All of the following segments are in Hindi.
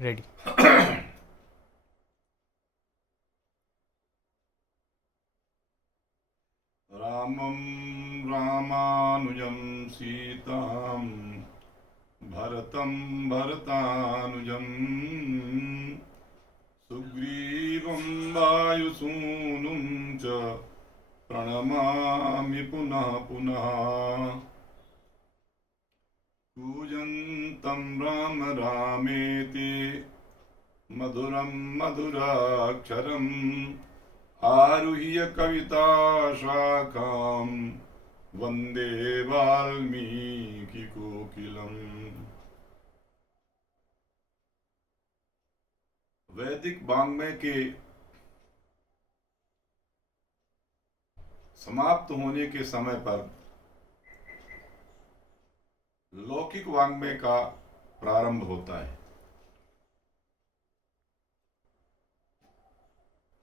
रेडी। रामं रामानुजं सीतां भरतं भरतानुजं सुग्रीवं वायुसूनुं च प्रणमामि पुनः पुनः। कूजन्तं राम रामेति मधुरं मधुराक्षरम् आरुह्य कविता शाखां वंदे वाल्मीकि कोकिलम्। वैदिक वाङ्मय के समाप्त होने के समय पर लौकिक वाङ्मय का प्रारंभ होता है।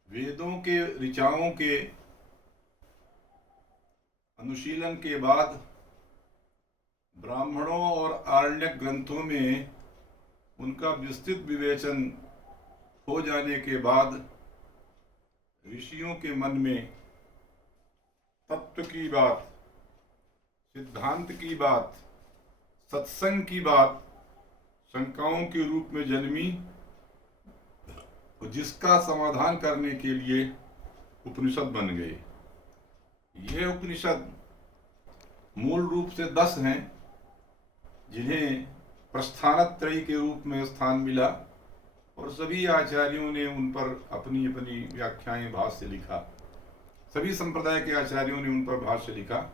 वेदों के ऋचाओं के अनुशीलन के बाद ब्राह्मणों और आरण्यक ग्रंथों में उनका विस्तृत विवेचन हो जाने के बाद ऋषियों के मन में तत्व की बात, सिद्धांत की बात, सत्संग की बात शंकाओं के रूप में जन्मी, जिसका समाधान करने के लिए उपनिषद बन गए। ये उपनिषद मूल रूप से 10 हैं, जिन्हें प्रस्थानत्रयी के रूप में स्थान मिला और सभी आचार्यों ने उन पर अपनी अपनी व्याख्याएं भाष्य लिखा। सभी संप्रदाय के आचार्यों ने उन पर भाष्य लिखा।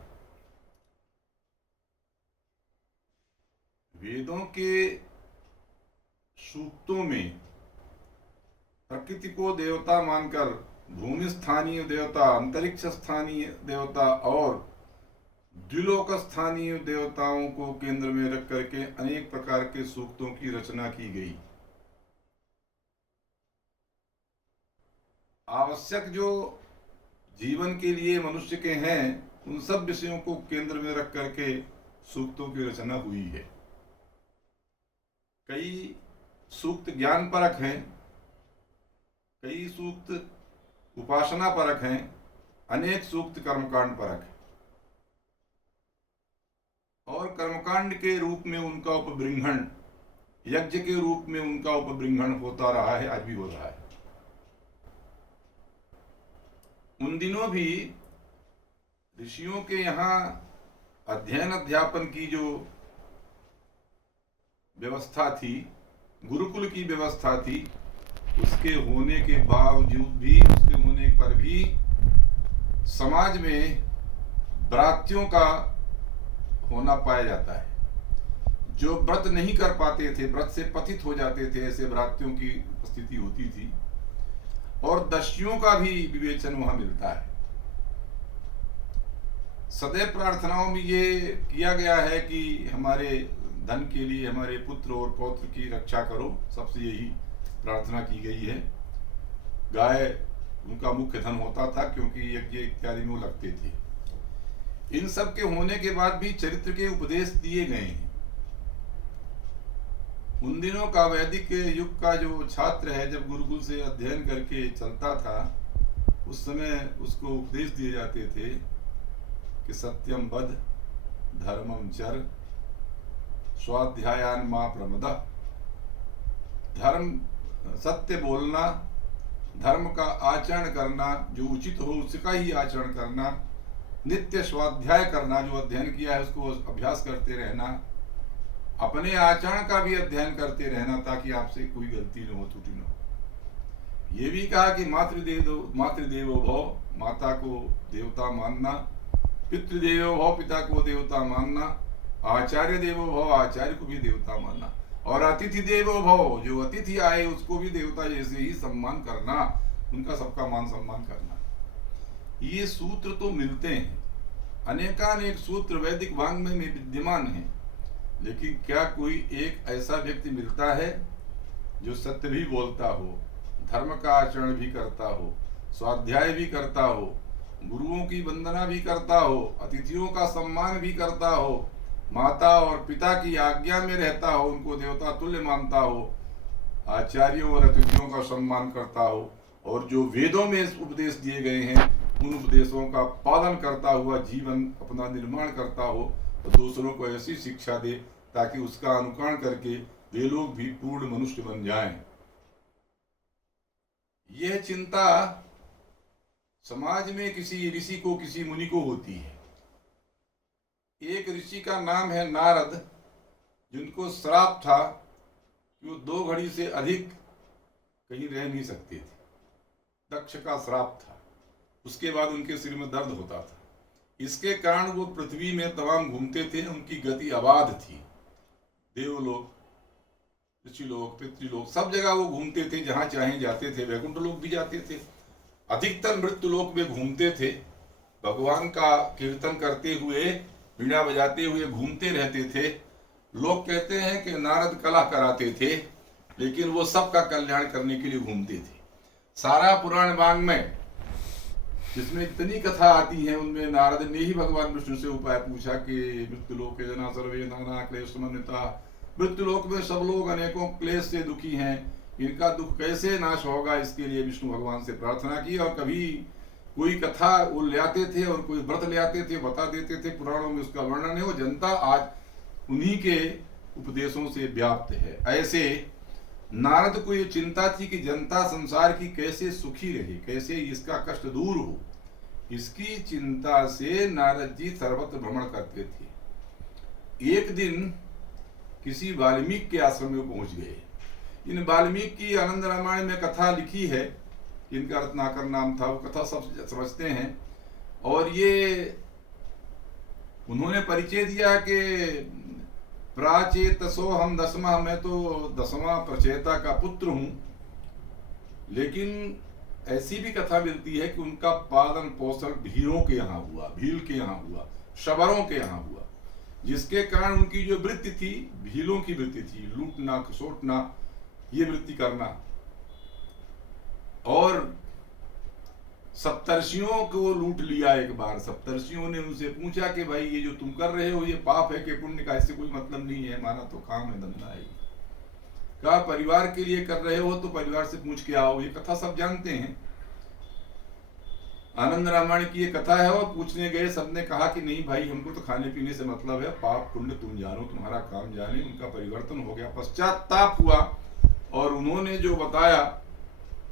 वेदों के सूक्तों में प्रकृति को देवता मानकर भूमि स्थानीय देवता, अंतरिक्ष स्थानीय देवता और द्विलोक स्थानीय देवताओं को केंद्र में रख करके अनेक प्रकार के सूक्तों की रचना की गई। आवश्यक जो जीवन के लिए मनुष्य के हैं, उन सब विषयों को केंद्र में रख करके सूक्तों की रचना हुई है। कई सूक्त ज्ञान परक हैं, कई सूक्त उपासना परक हैं, अनेक सूक्त कर्मकांड परक हैं और कर्मकांड के रूप में उनका उपबृंहण, यज्ञ के रूप में उनका उपबृंहण होता रहा है, आज भी हो रहा है। उन दिनों भी ऋषियों के यहाँ अध्ययन अध्यापन की जो व्यवस्था थी, गुरुकुल की व्यवस्था थी, उसके होने के बावजूद भी, उसके होने पर भी समाज में व्रात्यों का होना पाया जाता है। जो व्रत नहीं कर पाते थे, व्रत से पतित हो जाते थे, ऐसे व्रात्यों की स्थिति होती थी और दस्युओं का भी विवेचन वहां मिलता है। सदैव प्रार्थनाओं में ये किया गया है कि हमारे धन के लिए हमारे पुत्र और पौत्र की रक्षा करो, सबसे यही प्रार्थना की गई है। गाय उनका मुख्य धन होता था, क्योंकि यज्ञ इत्यादि में वो लगते थे। इन सब के होने के बाद भी चरित्र के उपदेश दिए गए हैं। उन दिनों का वैदिक युग का जो छात्र है, जब गुरुकुल से अध्ययन करके चलता था, उस समय उसको उपदेश दिए जाते थे कि सत्यम वद, धर्मम चर, स्वाध्यायान मा प्रमद। धर्म, सत्य बोलना, धर्म का आचरण करना, जो उचित हो उसका ही आचरण करना, नित्य स्वाध्याय करना, जो अध्ययन किया है उसको अभ्यास करते रहना, अपने आचरण का भी अध्ययन करते रहना, ताकि आपसे कोई गलती न हो, त्रुटि न हो। ये भी कहा कि मातृदेवो भव, माता को देवता मानना, पितृदेवो भव, पिता को देवता मानना, आचार्य देवो भव, आचार्य को भी देवता मानना, और अतिथि देवो भव, जो अतिथि आए उसको भी देवता जैसे ही सम्मान करना, उनका सबका मान सम्मान करना। ये सूत्र तो मिलते हैं, अनेकानेक सूत्र वैदिक वाङ्मय में विद्यमान हैं, लेकिन क्या कोई एक ऐसा व्यक्ति मिलता है जो सत्य भी बोलता हो, धर्म का आचरण भी करता हो, स्वाध्याय भी करता हो, गुरुओं की वंदना भी करता हो, अतिथियों का सम्मान भी करता हो, माता और पिता की आज्ञा में रहता हो, उनको देवता तुल्य मानता हो, आचार्यों और अतिथियों का सम्मान करता हो और जो वेदों में उपदेश दिए गए हैं उन उपदेशों का पालन करता हुआ जीवन अपना निर्माण करता हो और दूसरों को ऐसी शिक्षा दे ताकि उसका अनुकरण करके वे लोग भी पूर्ण मनुष्य बन जाएं। यह चिंता समाज में किसी ऋषि को, किसी मुनि को होती है। एक ऋषि का नाम है नारद, जिनको श्राप था कि वो 2 घड़ी से अधिक कहीं रह नहीं सकते थे। दक्ष का श्राप था। उसके बाद उनके सिर में दर्द होता था। इसके कारण वो पृथ्वी में तमाम घूमते थे। उनकी गति अबाध थी। देवलोक, ऋषिलोक, पितृलोक, सब जगह वो घूमते थे, जहां चाहे जाते थे। वैकुंठ लोक भी जाते थे। अधिकतर मृत्यु लोक में घूमते थे। भगवान का कीर्तन करते हुए, वीणा बजाते हुए घूमते रहते थे। लोग कहते हैं कि नारद कला कराते थे, लेकिन वो सबका कल्याण करने के लिए घूमते थे। सारा पुराण वाङ्मय जिसमें इतनी कथा आती है, उनमें नारद ने ही भगवान विष्णु से उपाय पूछा कि मृत्युलोक के जना सर्वे नाना क्लेश समन्विता, मृत्युलोक में सब लोग अनेकों क्लेश से दुखी हैं, इनका दुख कैसे नाश होगा, इसके लिए विष्णु भगवान से प्रार्थना की। और कभी कोई कथा वो ले आते थे और कोई व्रत ले आते थे, बता देते थे, पुराणों में उसका वर्णन है। वो जनता आज उन्हीं के उपदेशों से व्याप्त है। ऐसे नारद को ये चिंता थी कि जनता संसार की कैसे सुखी रहे, कैसे इसका कष्ट दूर हो। इसकी चिंता से नारद जी सर्वत्र भ्रमण करते थे। एक दिन किसी वाल्मीकि के आश्रम में पहुंच गए। इन वाल्मीकि की आनंद रामायण में कथा लिखी है, इनका रत्नाकर नाम था, वो कथा सब समझते हैं। और ये उन्होंने परिचय दिया कि प्राचेतसो हम दसमा, मैं तो 10वां प्रचेता का पुत्र हूं। लेकिन ऐसी भी कथा मिलती है कि उनका पालन पोषण भीलों के यहाँ हुआ, भील के यहाँ हुआ, शबरों के यहाँ हुआ, जिसके कारण उनकी जो वृत्ति थी, भीलों की वृत्ति थी, लूटना, खसोटना, ये वृत्ति करना। और सप्तर्षियों को लूट लिया एक बार। सप्तर्षियों ने उनसे पूछा कि भाई ये जो तुम कर रहे हो, ये पाप है कि पुण्य का, इससे कोई मतलब नहीं है, हमारा तो काम है, धंधा है। कहा परिवार के लिए कर रहे हो तो परिवार से पूछ के आओ। ये कथा सब जानते हैं, आनंद रामायण की ये कथा है। और पूछने गए, सबने कहा कि नहीं भाई, हमको तो खाने पीने से मतलब है, पाप पुण्य तुम जानो, तुम्हारा काम जाने। उनका परिवर्तन हो गया, पश्चाताप हुआ और उन्होंने जो बताया।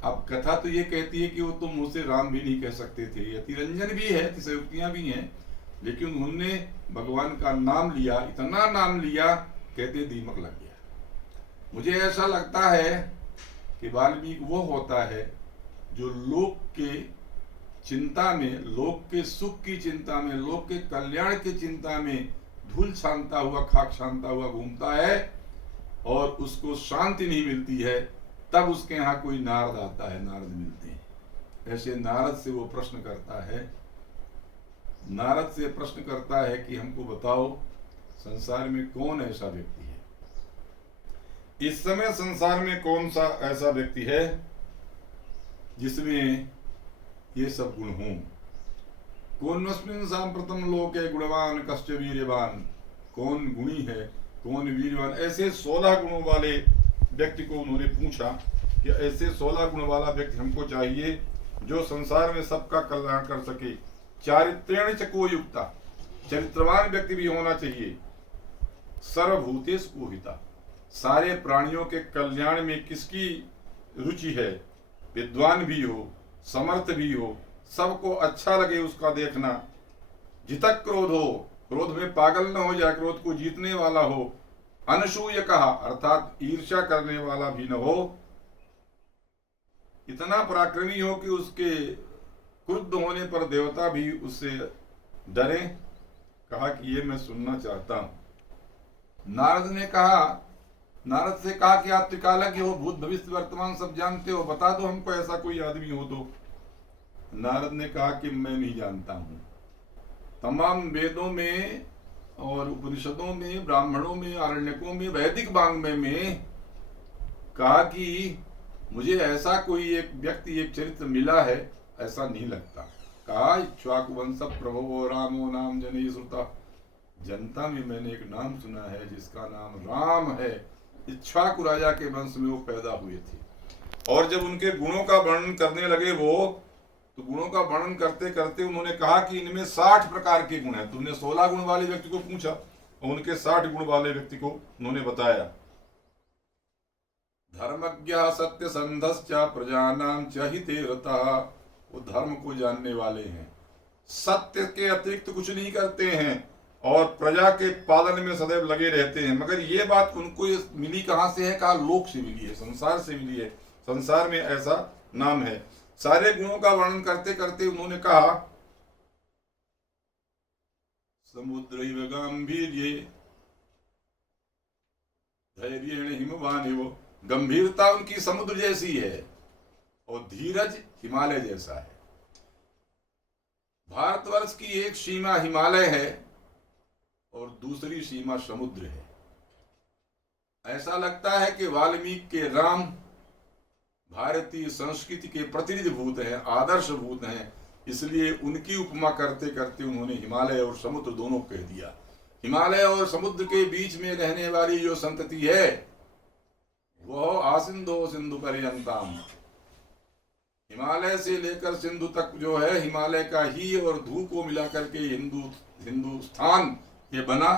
अब कथा तो ये कहती है कि वो तो मुंह से राम भी नहीं कह सकते थे, अतिरंजन भी है, अतिशयोक्तियां भी हैं, लेकिन उन्होंने भगवान का नाम लिया, इतना नाम लिया, कहते दीमक लग गया। मुझे ऐसा लगता है कि वाल्मीकि वो होता है जो लोक के चिंता में, लोक के सुख की चिंता में, लोक के कल्याण की चिंता में धूल छानता हुआ, खाक छानता हुआ घूमता है और उसको शांति नहीं मिलती है। तब उसके यहाँ कोई नारद आता है, नारद मिलते हैं। ऐसे नारद से वो प्रश्न करता है, नारद से प्रश्न करता है कि हमको बताओ संसार में कौन ऐसा व्यक्ति है, इस समय संसार में कौन सा ऐसा व्यक्ति है जिसमें ये सब गुण हों। कौनस्मिन् सांप्रतम लोके गुणवान कश्च वीर्यवान, कौन गुणी है, कौन वीरवान। ऐसे 16 गुणों वाले व्यक्ति को उन्होंने पूछा कि ऐसे 16 गुण वाला व्यक्ति हमको चाहिए जो संसार में सबका कल्याण कर सके। चारित्रेण चको युक्ता, चरित्रवान व्यक्ति भी होना चाहिए। सर्वभूतेषु पूहिता, सारे प्राणियों के कल्याण में किसकी रुचि है, विद्वान भी हो, समर्थ भी हो, सबको अच्छा लगे उसका देखना। जितक क्रोध हो, क्रोध में पागल न हो जाए, क्रोध को जीतने वाला हो। अनसूय कहा, अर्थात ईर्ष्या करने वाला भी न हो। इतना पराक्रमी हो कि उसके क्रुद्ध होने पर देवता भी उससे डरे। कहा कि ये मैं सुनना चाहता हूं। नारद ने कहा, नारद से कहा कि आप त्रिकालज्ञ हो, भूत भविष्य वर्तमान सब जानते हो, बता दो हमको ऐसा कोई आदमी हो तो। नारद ने कहा कि मैं नहीं जानता हूं। तमाम वेदों में और उपनिषदों में, ब्राह्मणों में, आरण्यकों में, वैदिक वाङ्मय में कहा कि मुझे ऐसा कोई एक व्यक्ति, एक चरित्र मिला है, ऐसा नहीं लगता। कहा इक्ष्वाकु वंश प्रभवो रामो नाम जने श्रुता, जनता में मैंने एक नाम सुना है जिसका नाम राम है, इक्ष्वाकु राजा के वंश में वो पैदा हुए थे। और जब उनके गुणों का वर्णन करने लगे वो, तो गुणों का वर्णन करते करते उन्होंने कहा कि इनमें 60 प्रकार के गुण हैं। तुमने 16 गुण वाले व्यक्ति को पूछा और उनके 60 गुण वाले व्यक्ति को उन्होंने बताया। धर्मज्ञ सत्य संधश्च प्रजानां च हिते रतः, वो धर्म को जानने वाले हैं, सत्य के अतिरिक्त कुछ नहीं करते हैं और प्रजा के पालन में सदैव लगे रहते हैं। मगर ये बात उनको ये मिली कहाँ से है? कहा लोक से मिली है, संसार से मिली है। संसार में ऐसा नाम है। सारे गुणों का वर्णन करते करते उन्होंने कहा समुद्रैव गांभीर्ये धैर्येण हिमवानिव, गंभीरता उनकी समुद्र जैसी है और धीरज हिमालय जैसा है। भारतवर्ष की एक सीमा हिमालय है और दूसरी सीमा समुद्र है। ऐसा लगता है कि वाल्मीकि के राम भारतीय संस्कृति के प्रतिनिधि भूत हैं, आदर्श भूत हैं, इसलिए उनकी उपमा करते करते उन्होंने हिमालय और समुद्र दोनों कह दिया। हिमालय और समुद्र के बीच में रहने वाली जो संतति है वह आसिंदो सिंधु पर्यंताम, हिमालय से लेकर सिंधु तक जो है, हिमालय का ही और धू को मिलाकर के हिंदुस्तान ये बना।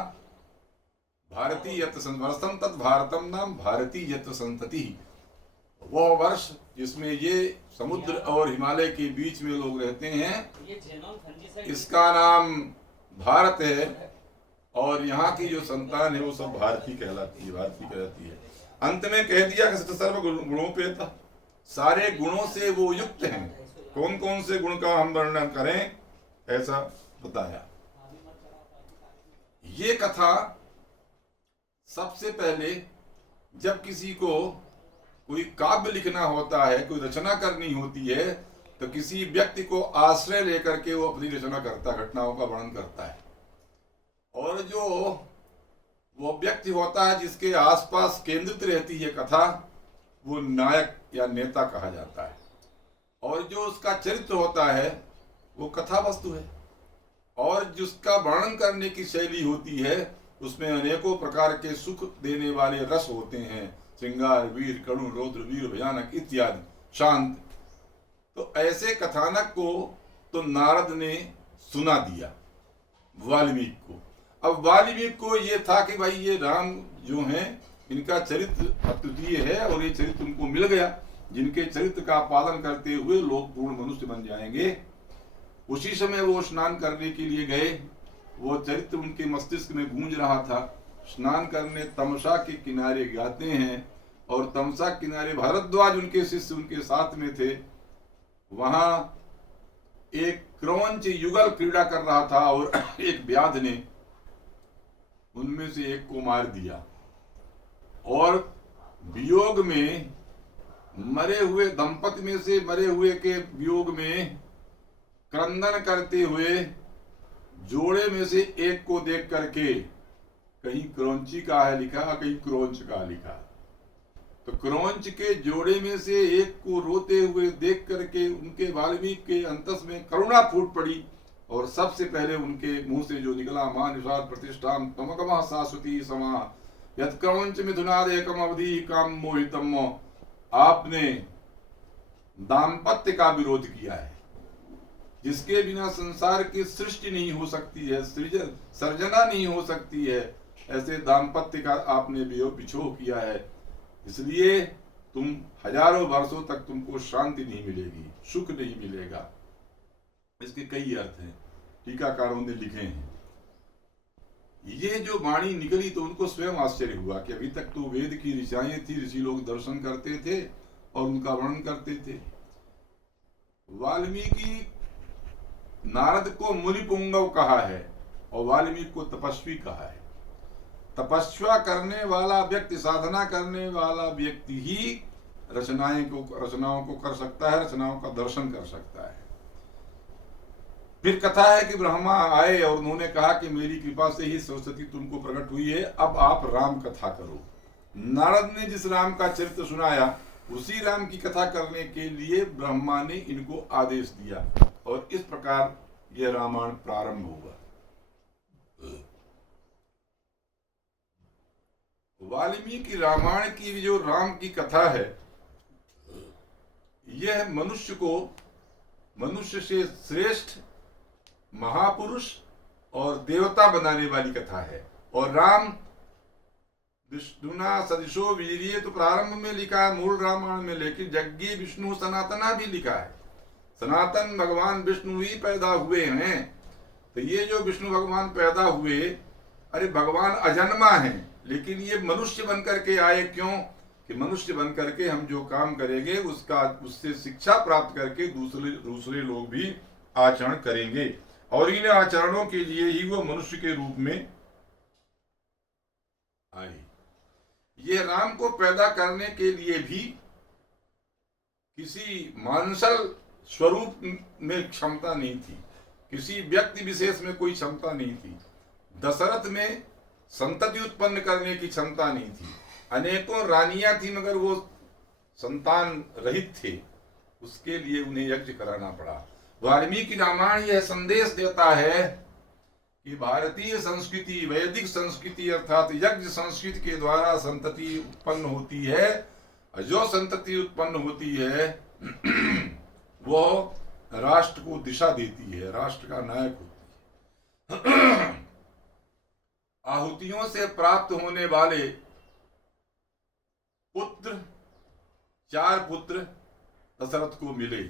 भारतीय यत वर्षम तत् भारतम नाम भारतीय यत संतति, वह वर्ष जिसमें ये समुद्र और हिमालय के बीच में लोग रहते हैं, इसका नाम भारत है। और यहाँ की जो संतान है वो सब भारतीय कहलाती है, भारतीय कहलाती है। अंत में कह दिया कि सत सर्व गुणों पे था, सारे गुणों से वो युक्त हैं। कौन कौन से गुण का हम वर्णन करें, ऐसा बताया। ये कथा सबसे पहले जब किसी को कोई काव्य लिखना होता है, कोई रचना करनी होती है, तो किसी व्यक्ति को आश्रय लेकर के वो अपनी रचना करता, घटनाओं का वर्णन करता है। और जो वो व्यक्ति होता है जिसके आसपास केंद्रित रहती है कथा, वो नायक या नेता कहा जाता है। और जो उसका चरित्र होता है वो कथा वस्तु है। और जिसका वर्णन करने की शैली होती है उसमें अनेकों प्रकार के सुख देने वाले रस होते हैं, श्रृंगार, वीर, करुण, रौद्र, वीर, भयानक इत्यादि, शांत। तो ऐसे कथानक को तो नारद ने सुना दिया वाल्मीकि को। अब वाल्मीकि को ये था कि भाई ये राम जो हैं इनका चरित्र अद्वितीय है और ये चरित्र उनको मिल गया, जिनके चरित्र का पालन करते हुए लोग पूर्ण मनुष्य बन जाएंगे। उसी समय वो स्नान करने के लिए गए, वो चरित्र उनके मस्तिष्क में गूंज रहा था। स्नान करने तमसा के किनारे जाते हैं और तमसा किनारे भारद्वाज उनके शिष्य उनके साथ में थे। वहां एक क्रौंच युगल क्रीड़ा कर रहा था और एक व्याध ने उनमें से एक को मार दिया। और वियोग में मरे हुए दंपति में से मरे हुए के वियोग में क्रंदन करते हुए जोड़े में से एक को देख करके, कहीं क्रौंची का है लिखा, कहीं क्रौंच का लिखा, तो क्रौंच के जोड़े में से एक को रोते हुए देख करके उनके वाल्मीकि के अंतस में करुणा फूट पड़ी। और सबसे पहले उनके मुंह से जो निकला, मान निषाद प्रतिष्ठाम तमकमा शाश्वती समा यद क्रौंच मिथुनाद एकम अवधि काम मोहितम, आपने दाम्पत्य का विरोध किया है, जिसके बिना संसार की सृष्टि नहीं हो सकती है, सर्जना नहीं हो सकती है, ऐसे दाम्पत्य का आपने बिछोह किया है। इसलिए तुम हजारों वर्षों तक तुमको शांति नहीं मिलेगी, सुख नहीं मिलेगा। इसके कई अर्थ हैं, टीकाकारों ने लिखे हैं। ये जो वाणी निकली तो उनको स्वयं आश्चर्य हुआ कि अभी तक तो वेद की ऋचाएं थी, ऋषि लोग दर्शन करते थे और उनका वर्णन करते थे। वाल्मीकि नारद को मुनि पुंगव कहा है और वाल्मीकि को तपस्वी कहा है। तपस्या करने वाला व्यक्ति, साधना करने वाला व्यक्ति ही रचनाओं को कर सकता है, रचनाओं का दर्शन कर सकता है। फिर कथा है कि ब्रह्मा आए और उन्होंने कहा कि मेरी कृपा से ही सरस्वती तुमको प्रकट हुई है, अब आप राम कथा करो। नारद ने जिस राम का चरित्र सुनाया उसी राम की कथा करने के लिए ब्रह्मा ने इनको आदेश दिया और इस प्रकार यह रामायण प्रारंभ हुआ। वाल्मीकि रामायण की जो राम की कथा है, यह मनुष्य से श्रेष्ठ महापुरुष और देवता बनाने वाली कथा है। और राम विष्णुना सदृशो वीर्ये तो प्रारंभ में लिखा है मूल रामायण में, लेकिन यज्ञ विष्णु सनातना भी लिखा है। सनातन भगवान विष्णु ही पैदा हुए हैं। तो ये जो विष्णु भगवान पैदा हुए, अरे भगवान अजन्मा है, लेकिन ये मनुष्य बन करके आए। क्यों? कि मनुष्य बन करके हम जो काम करेंगे उससे शिक्षा प्राप्त करके दूसरे लोग भी आचरण करेंगे, और इन आचरणों के लिए ही वो मनुष्य के रूप में आए। ये राम को पैदा करने के लिए भी किसी मानसल स्वरूप में क्षमता नहीं थी, किसी व्यक्ति विशेष में कोई क्षमता नहीं थी। दशरथ में संतति उत्पन्न करने की क्षमता नहीं थी। अनेकों रानियां थी, मगर वो संतान रहित थे, उसके लिए उन्हें यज्ञ कराना पड़ा। वाल्मीकि रामायण यह संदेश देता है कि भारतीय संस्कृति, वैदिक संस्कृति अर्थात यज्ञ संस्कृति के द्वारा संतति उत्पन्न होती है। जो संतति उत्पन्न होती है वो राष्ट्र को दिशा देती है, राष्ट्र का नायक होती है। आहुतियों से प्राप्त होने वाले पुत्र, 4 पुत्र दशरथ को मिले।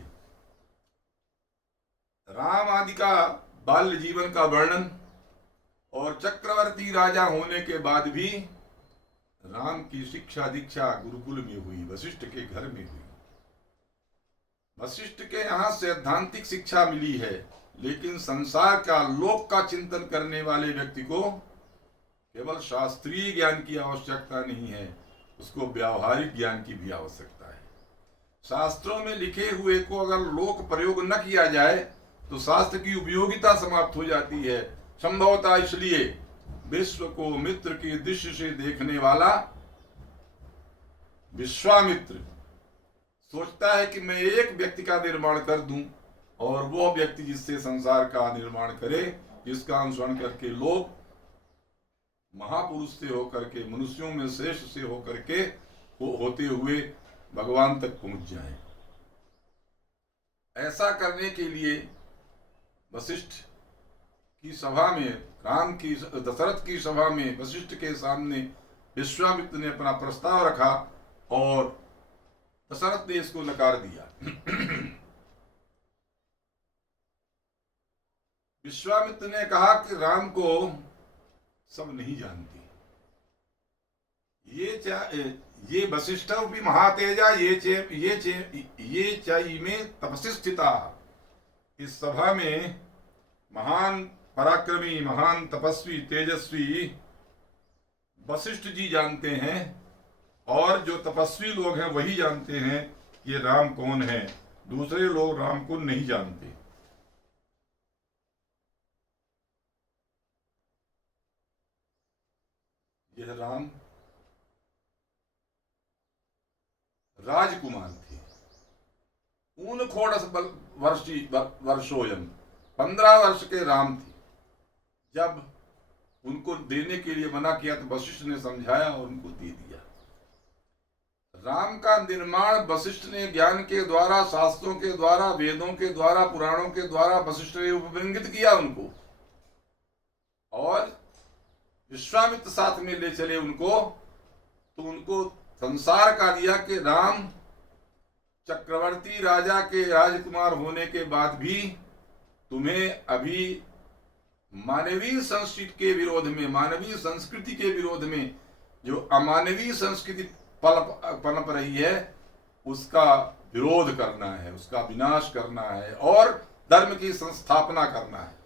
राम आदि का बाल्य जीवन का वर्णन, और चक्रवर्ती राजा होने के बाद भी राम की शिक्षा दीक्षा गुरुकुल में हुई, वशिष्ठ के घर में हुई। वशिष्ठ के यहाँ सैद्धांतिक शिक्षा मिली है, लेकिन संसार का, लोक का चिंतन करने वाले व्यक्ति को केवल शास्त्रीय ज्ञान की आवश्यकता नहीं है, उसको व्यावहारिक ज्ञान की भी आवश्यकता है। शास्त्रों में लिखे हुए को अगर लोक प्रयोग न किया जाए तो शास्त्र की उपयोगिता समाप्त हो जाती है। संभवतः इसलिए विश्व को मित्र की दृष्टि से देखने वाला विश्वामित्र सोचता है कि मैं एक व्यक्ति का निर्माण कर दूं, और वो व्यक्ति जिससे संसार का निर्माण करे, जिसका अनुसरण करके लोग महापुरुष से होकर के, मनुष्यों में श्रेष्ठ से होकर के होते हुए भगवान तक पहुंच जाएं। ऐसा करने के लिए वशिष्ठ की सभा में, दशरथ की सभा में वशिष्ठ के सामने विश्वामित्र ने अपना प्रस्ताव रखा, और दशरथ ने इसको नकार दिया। विश्वामित्र ने कहा कि राम को सब नहीं जानती, ये वशिष्ठोपि महातेजा ये चाई में तपस्वी स्थिता। इस सभा में महान पराक्रमी, महान तपस्वी, तेजस्वी वशिष्ठ जी जानते हैं, और जो तपस्वी लोग हैं वही जानते हैं ये राम कौन है। दूसरे लोग राम को नहीं जानते। यह राम राजकुमार थे। ऊन खोड़स वर्षोयम, 15 वर्ष के राम थे। जब उनको देने के लिए मना किया तो वशिष्ठ ने समझाया और उनको दे दिया। राम का निर्माण वशिष्ठ ने ज्ञान के द्वारा, शास्त्रों के द्वारा, वेदों के द्वारा, पुराणों के द्वारा वशिष्ठ ने उपबिंबित किया उनको, और विश्वामित्र साथ में ले चले उनको, तो उनको संसार का दिया कि राम चक्रवर्ती राजा के राजकुमार होने के बाद भी तुम्हें अभी मानवीय संस्कृति के विरोध में, मानवीय संस्कृति के विरोध में जो अमानवीय संस्कृति पनप रही है उसका विरोध करना है, उसका विनाश करना है, और धर्म की संस्थापना करना है।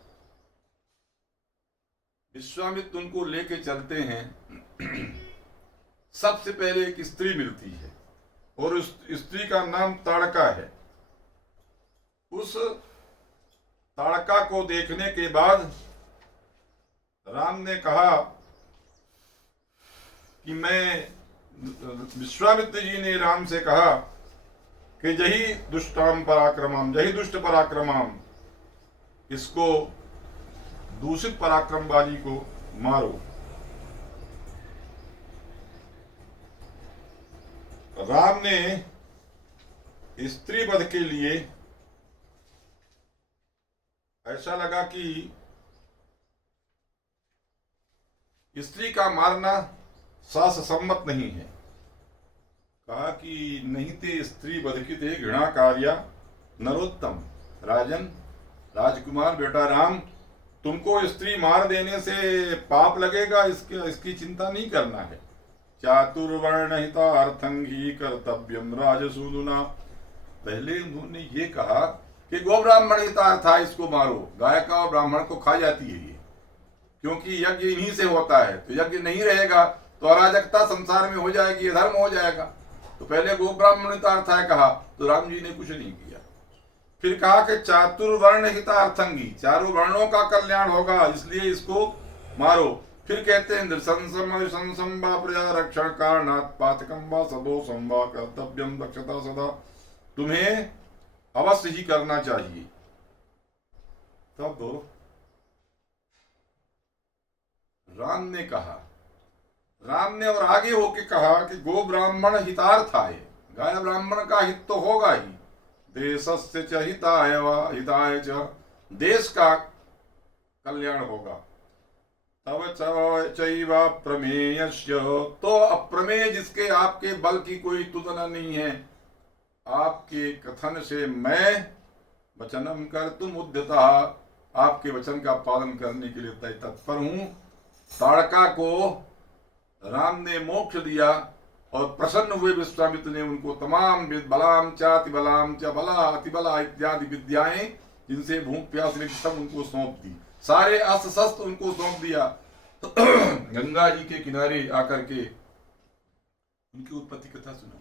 विश्वामित्र उनको लेके चलते हैं। सबसे पहले एक स्त्री मिलती है, और उस स्त्री का नाम ताड़का है। उस ताड़का को देखने के बाद राम ने कहा कि विश्वामित्र जी ने राम से कहा कि जही दुष्टाम पराक्रमम, जही दुष्ट पराक्रमम, इसको दूषित पराक्रमबाजी को मारो। राम ने स्त्री वध के लिए ऐसा लगा कि स्त्री का मारना शास्त्र सम्मत नहीं है। कहा कि नहीं ते स्त्री वध की ते घृणा कार्या नरोत्तम। राजन, राजकुमार बेटा राम, तुमको स्त्री मार देने से पाप लगेगा, इसकी चिंता नहीं करना है। चातुर्वर्ण हितार्थं ही कर्तव्यम राजसूदुना। पहले उन्होंने ये कहा कि गो ब्राह्मण हितार्थ था, इसको मारो। गाय का और ब्राह्मण को खा जाती है ये, क्योंकि यज्ञ इन्हीं से होता है। तो यज्ञ नहीं रहेगा तो अराजकता संसार में हो जाएगी, धर्म हो जाएगा। तो पहले गो ब्राह्मण हितार्थ है कहा, तो राम जी ने कुछ नहीं किया। फिर कहा कि चातुर्वर्ण हितार्थंगी, चारों वर्णों का कल्याण होगा, इसलिए इसको मारो। फिर कहते हैं नृशंसम वा प्रजा रक्षण कारणात् पातकम वा सदोषम वा कर्तव्यम दक्षता सदा। तुम्हें अवश्य ही करना चाहिए। तब राम ने कहा, राम ने और आगे होके कहा कि गो ब्राह्मण हितार्थाय, गाय ब्राह्मण का हित तो होगा ही। देशस्य च हिताय वा हिताय च, देश का कल्याण होगा। तव चैव प्रमेयस्य, तो अप्रमेय जिसके आपके बल की कोई तुलना नहीं है, आपके कथन से मैं वचनम कर्तुम उद्यता, आपके वचन का पालन करने के लिए तत्पर हूं। ताड़का को राम ने मोक्ष दिया और प्रसन्न हुए विश्वामित्र ने उनको तमाम बलाम चाति बलाम च बला अतिबला इत्यादि विद्याएं, जिनसे भूख प्यास ने सब उनको सौंप दी। सारे अस्त्र शस्त्र उनको सौंप दिया। तो गंगा जी के किनारे आकर के उनकी उत्पत्ति कथा सुना।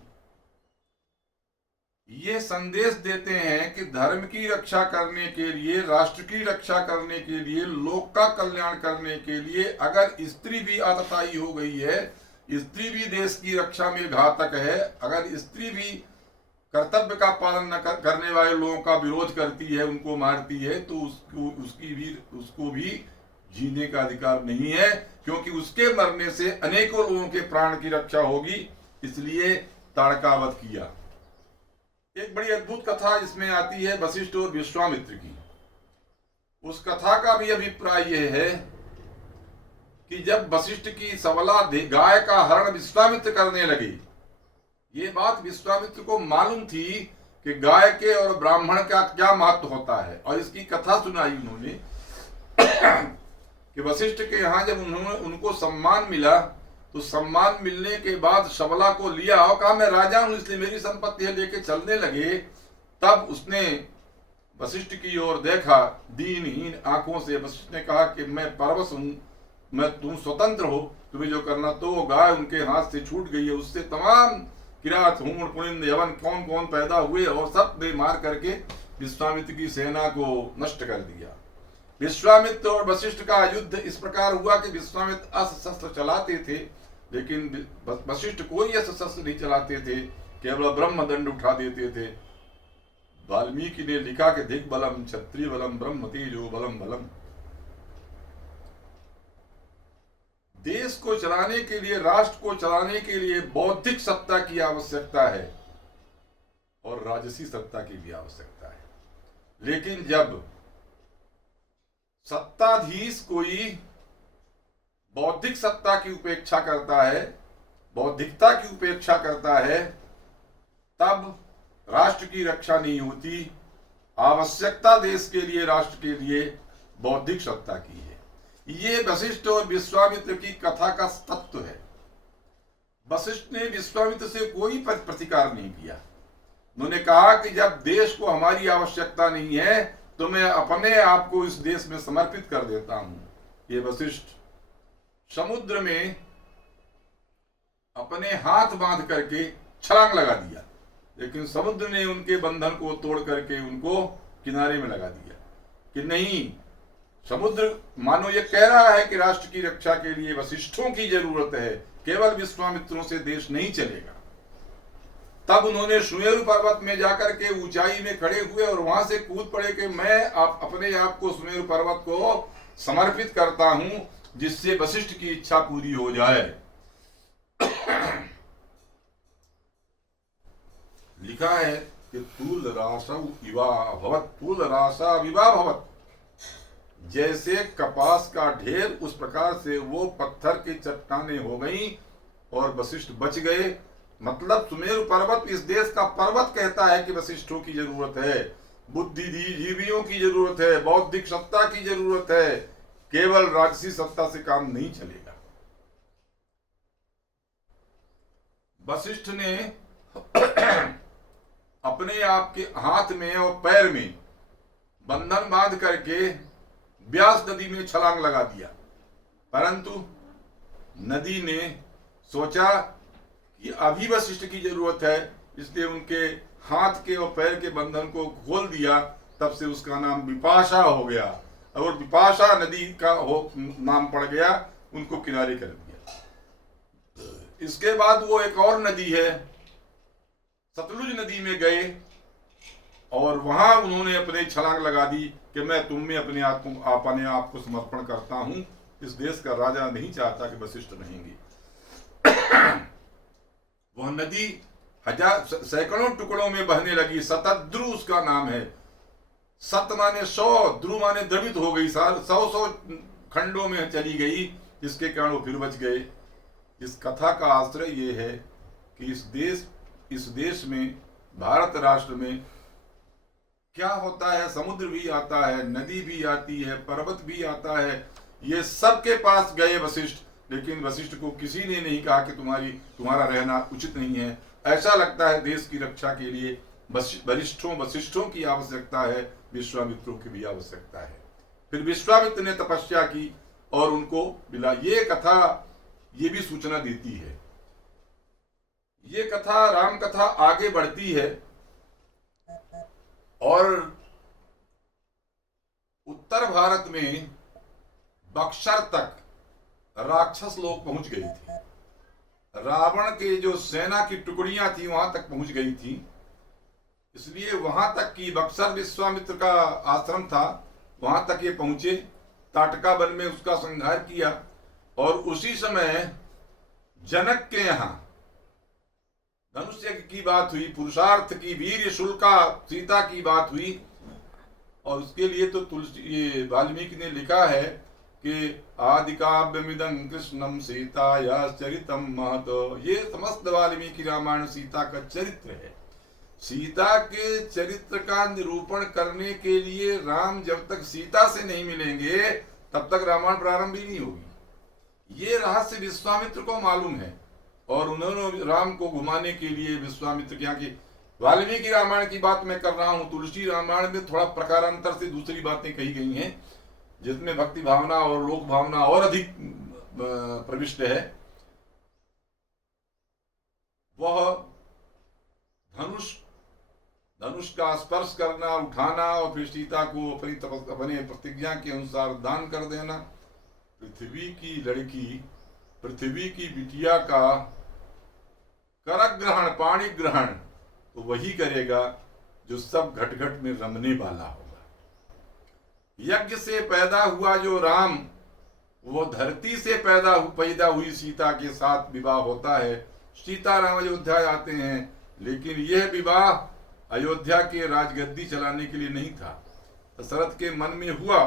ये संदेश देते हैं कि धर्म की रक्षा करने के लिए, राष्ट्र की रक्षा करने के लिए, लोक का कल्याण करने के लिए, अगर स्त्री भी आतताई हो गई है, स्त्री भी देश की रक्षा में घातक है, अगर स्त्री भी कर्तव्य का पालन न करने वाले लोगों का विरोध करती है, उनको मारती है, तो उसको भी जीने का अधिकार नहीं है, क्योंकि उसके मरने से अनेकों लोगों के प्राण की रक्षा होगी। इसलिए ताड़का वध किया। एक बड़ी अद्भुत कथा इसमें आती है वशिष्ठ और विश्वामित्र की। उस कथा का भी अभिप्राय यह है कि जब वशिष्ठ की सबला गाय का हरण विश्वामित्र करने लगे, ये बात विश्वामित्र को मालूम थी कि गाय के और ब्राह्मण का क्या महत्व होता है, और इसकी कथा सुनाई उन्होंने कि वशिष्ठ के यहाँ जब उनको सम्मान मिला, तो सम्मान मिलने के बाद सबला को लिया और कहा मैं राजा हूं इसलिए मेरी संपत्ति है, लेके चलने लगे। तब उसने वशिष्ठ की ओर देखा दीनहीन आंखों से। वशिष्ठ ने कहा कि मैं परवश हूं, मैं तुम स्वतंत्र हो, तुम्हें जो करना। तो गाय उनके हाथ से छूट गई है। उससे तमाम किरात हूण पुनिंद यवन कौन कौन पैदा हुए और सब ने मार करके विश्वामित्र की सेना को नष्ट कर दिया। विश्वामित्र और वशिष्ठ का युद्ध इस प्रकार हुआ कि विश्वामित्र अस्त्र शस्त्र चलाते थे, लेकिन वशिष्ठ कोई अस्त्र शस्त्र नहीं चलाते थे, केवल ब्रह्म दंड उठा देते थे। वाल्मीकि ने लिखा कि दिग बलम क्षत्रिय बलम ब्रह्म तेजो बलम बलम। देश को चलाने के लिए, राष्ट्र को चलाने के लिए बौद्धिक सत्ता की आवश्यकता है और राजसी सत्ता की भी आवश्यकता है। लेकिन जब सत्ताधीश कोई बौद्धिक सत्ता की उपेक्षा करता है, बौद्धिकता की उपेक्षा करता है, तब राष्ट्र की रक्षा नहीं होती। आवश्यकता देश के लिए, राष्ट्र के लिए बौद्धिक सत्ता की है। ये वशिष्ठ और विश्वामित्र की कथा का तत्व है। वशिष्ठ ने विश्वामित्र से कोई प्रतिकार नहीं किया। उन्होंने कहा कि जब देश को हमारी आवश्यकता नहीं है तो मैं अपने आप को इस देश में समर्पित कर देता हूं। ये वशिष्ठ समुद्र में अपने हाथ बांध करके छलांग लगा दिया, लेकिन समुद्र ने उनके बंधन को तोड़ करके उनको किनारे में लगा दिया कि नहीं, समुद्र मानो ये कह रहा है कि राष्ट्र की रक्षा के लिए वशिष्ठों की जरूरत है, केवल विश्वामित्रों से देश नहीं चलेगा। तब उन्होंने सुमेरु पर्वत में जाकर के ऊंचाई में खड़े हुए और वहां से कूद पड़े कि मैं अपने आप को सुमेरु पर्वत को समर्पित करता हूं, जिससे वशिष्ठ की इच्छा पूरी हो जाए। लिखा है कि तूल रासौ विवाह भवत, तूल रासा विवाह भवत। जैसे कपास का ढेर उस प्रकार से वो पत्थर की चट्टानें हो गई और वशिष्ठ बच गए। मतलब सुमेरु पर्वत इस देश का पर्वत कहता है कि वशिष्ठों की जरूरत है, बुद्धिजीवियों की जरूरत है, बौद्धिक सत्ता की जरूरत है। केवल राजसी सत्ता से काम नहीं चलेगा। वशिष्ठ ने अपने आप के हाथ में और पैर में बंधन बांध करके व्यास नदी में छलांग लगा दिया, परंतु नदी ने सोचा कि अभी वशिष्ठ की जरूरत है, इसलिए उनके हाथ के और पैर के बंधन को खोल दिया। तब से उसका नाम विपाशा हो गया और विपाशा नदी का नाम पड़ गया, उनको किनारे कर दिया। इसके बाद वो एक और नदी है सतलुज नदी में गए और वहां उन्होंने अपने छलांग लगा दी कि मैं तुम में अपने आप को समर्पण करता हूं। इस देश का राजा नहीं चाहता कि वशिष्ठ रहेंगे। वह नदी सैकड़ों टुकड़ों में बहने लगी। शतद्रु उसका नाम है। सत माने 100, ध्रुव माने द्रवित हो गई, 100 खंडों में चली गई, जिसके कारण वो फिर बच गए। इस कथा का आश्रय ये है कि इस देश में, भारत राष्ट्र में क्या होता है, समुद्र भी आता है, नदी भी आती है, पर्वत भी आता है। ये सबके पास गए वशिष्ठ, लेकिन वशिष्ठ को किसी ने नहीं कहा कि तुम्हारा रहना उचित नहीं है। ऐसा लगता है देश की रक्षा के लिए वशिष्ठों की आवश्यकता है, विश्वामित्रों की भी आवश्यकता है। फिर विश्वामित्र ने तपस्या की और उनको मिला। ये कथा ये भी सूचना देती है। ये कथा, राम कथा आगे बढ़ती है और उत्तर भारत में बक्सर तक राक्षस लोग पहुंच गए थे। रावण के जो सेना की टुकड़ियां थी वहां तक पहुंच गई थी, इसलिए वहां तक की बक्सर विश्वामित्र का आश्रम था, वहां तक ये पहुंचे। ताटका वन में उसका संहार किया और उसी समय जनक के यहाँ धनुष्य की बात हुई, पुरुषार्थ की, वीर शुल्का सीता की बात हुई। और उसके लिए तो ये वाल्मीकि ने लिखा है कि आदि काव्यमिदं कृष्णम सीताया चरितम महतो। ये समस्त वाल्मीकि रामायण सीता का चरित्र है। सीता के चरित्र का निरूपण करने के लिए राम जब तक सीता से नहीं मिलेंगे तब तक रामायण प्रारंभ ही नहीं होगी। ये रहस्य विश्वामित्र को मालूम है और उन्होंने राम को घुमाने के लिए विश्वामित्र के यहाँ की वाल्मीकि रामायण की बात मैं कर रहा हूँ। तुलसी रामायण में थोड़ा प्रकारांतर से दूसरी बातें कही गई हैं, जिसमें भक्ति भावना और लोक भावना और अधिक प्रविष्ट है। वह धनुष का स्पर्श करना, उठाना और फिर सीता को अपने प्रतिज्ञा के अनुसार दान कर देना। पृथ्वी की लड़की, पृथ्वी की बिटिया का कर ग्रहण, पाणी ग्रहण तो वही करेगा जो सब घट घट में रमने वाला होगा। यज्ञ से पैदा हुआ जो राम, वो धरती से पैदा हुई सीता के साथ विवाह होता है। सीता राम अयोध्या आते हैं, लेकिन यह विवाह अयोध्या के राजगद्दी चलाने के लिए नहीं था। दशरथ के मन में हुआ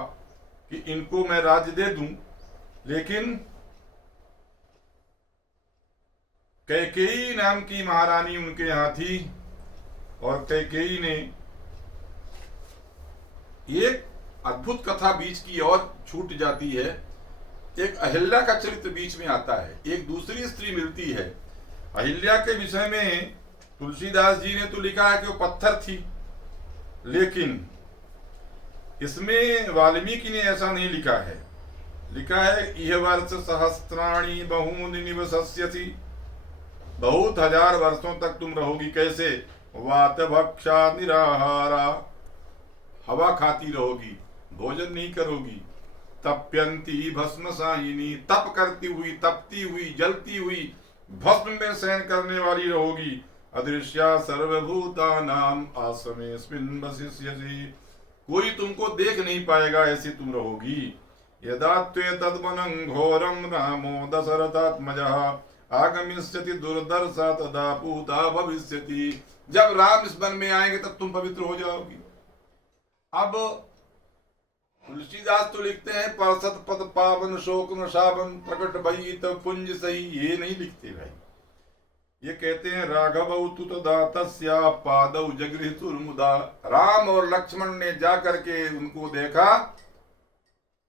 कि इनको मैं राज्य दे दूं, लेकिन कैकेयी नाम की महारानी उनके यहाँ थी और कैकेयी ने एक अद्भुत कथा बीच की और छूट जाती है। एक अहिल्या का चरित्र बीच में आता है, एक दूसरी स्त्री मिलती है। अहिल्या के विषय में तुलसीदास जी ने तो लिखा है कि वो पत्थर थी, लेकिन इसमें वाल्मीकि ने ऐसा नहीं लिखा है। लिखा है इह वर्ष सहस्त्राणि बहूनि निवसस्यसि, बहुत हजार वर्षों तक तुम रहोगी। कैसे? वात भक्षा निराहारा, हवा खाती रहोगी, भोजन नहीं करोगी। तप्यंती भस्म सायिनी, तप करती हुई, तपती हुई, जलती हुई, भस्म में शयन करने वाली रहोगी। अदृश्या सर्वभूतानाम आश्रमेस्मिन् वसिष्यसि, कोई तुमको देख नहीं पाएगा, ऐसे तुम रहोगी। यदा त्वे तद्वनं घोरं रामो दशरथात्मजः आगमिष्यति दुर्दर्शा तदा पूता भविष्यति। जब राम इस वन में आएंगे तब तुम पवित्र हो जाओगी। अब तुलसीदास तो लिखते हैं परसत पद पावन शोक न शावन प्रकट भई तब पुंज सही, ये नहीं लिखते भाई। ये कहते हैं राघव तु तदा तस्या पादौ जगृहितुर्मुदा। राम और लक्ष्मण ने जा करके उनको देखा,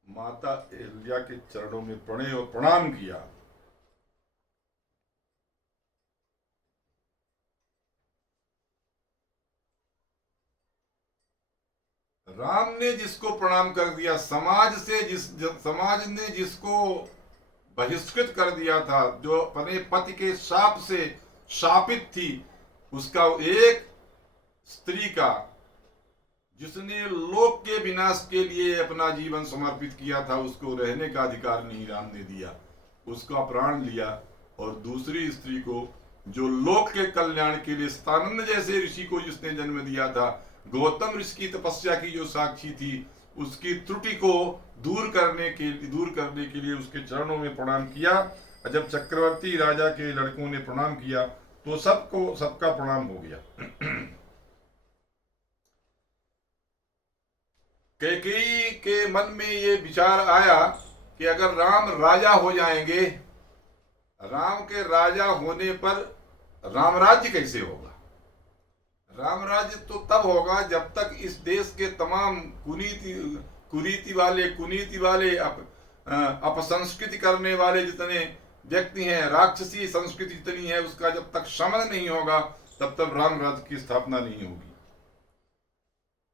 माता अहिल्या के चरणों में पड़े और प्रणाम किया। राम ने जिसको प्रणाम कर दिया, समाज से समाज ने जिसको बहिष्कृत कर दिया था, जो अपने पति के शाप से शापित थी, उसका एक स्त्री का जिसने लोक के विनाश के लिए अपना जीवन समर्पित किया था, उसको रहने का अधिकार नहीं राम ने दिया, उसका प्राण लिया। और दूसरी स्त्री को जो लोक के कल्याण के लिए सतानंद जैसे ऋषि को जिसने जन्म दिया था, गौतम ऋषि की तपस्या की जो साक्षी थी, उसकी त्रुटि को दूर करने के लिए उसके चरणों में प्रणाम किया। और जब चक्रवर्ती राजा के लड़कों ने प्रणाम किया तो सबका प्रणाम हो गया। कैकेयी के मन में ये विचार आया कि अगर राम राजा हो जाएंगे, राम के राजा होने पर रामराज्य कैसे होगा? रामराज्य तो तब होगा जब तक इस देश के तमाम कुनीति वाले अपसंस्कृति करने वाले जितने व्यक्ति हैं, राक्षसी संस्कृति जितनी है, उसका जब तक शमन नहीं होगा तब तक रामराज्य की स्थापना नहीं होगी।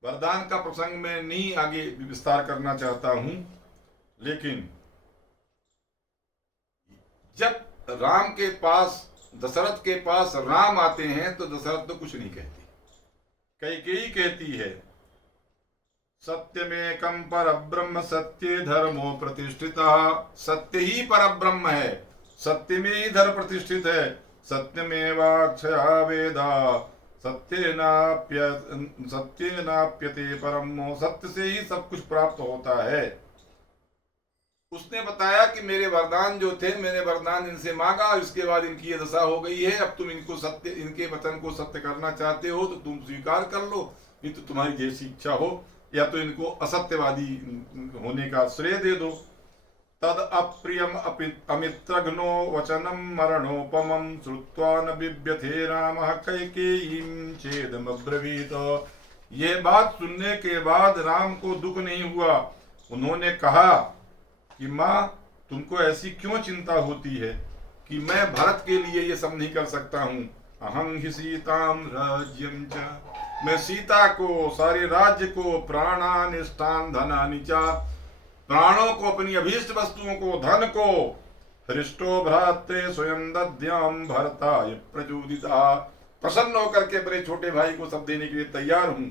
वरदान का प्रसंग में नहीं आगे विस्तार करना चाहता हूं, लेकिन जब राम के पास, दशरथ के पास राम आते हैं तो दशरथ तो कुछ नहीं कहते। कैकेयी कहती है सत्यमेकं परब्रह्म सत्ये धर्मो प्रतिष्ठिता। सत्य ही परब्रह्म है, सत्य में ही धर्म प्रतिष्ठित है। सत्यमेवाक्षया वेदा सत्येनाप्यते परमो। सत्य से ही सब कुछ प्राप्त होता है। उसने बताया कि मेरे वरदान जो थे, मैंने वरदान इनसे मांगा, इसके बाद इनकी ये दशा हो गई है। अब तुम इनको सत्य, इनके वचन को सत्य करना चाहते हो तो तुम स्वीकार कर लो, नहीं तो तुम्हारी जैसी इच्छा हो, या तो इनको असत्यवादी होने का श्रेय दे दो। तद अप्रियम अमित्रघ्नो वचनम मरणोपमं श्रुत्वा न बिभ्यथे रामः कैकेयीं चेदमब्रवीत। यह बात सुनने के बाद राम को दुख नहीं हुआ। उन्होंने कहा कि माँ, तुमको ऐसी क्यों चिंता होती है कि मैं भरत के लिए ये सब नहीं कर सकता हूँ। अहं हि सीताम राज्यम च। मैं सीता को, सारे राज्य को, प्राणानिष्ठान धनानि च, प्राणों को, अपनी अभीष्ट वस्तुओं को, धन को, हृष्टो भ्राते स्वयं दद्याम भरताय प्रचोदिता। प्रसन्न होकर के अपने छोटे भाई को सब देने के लिए तैयार हूं।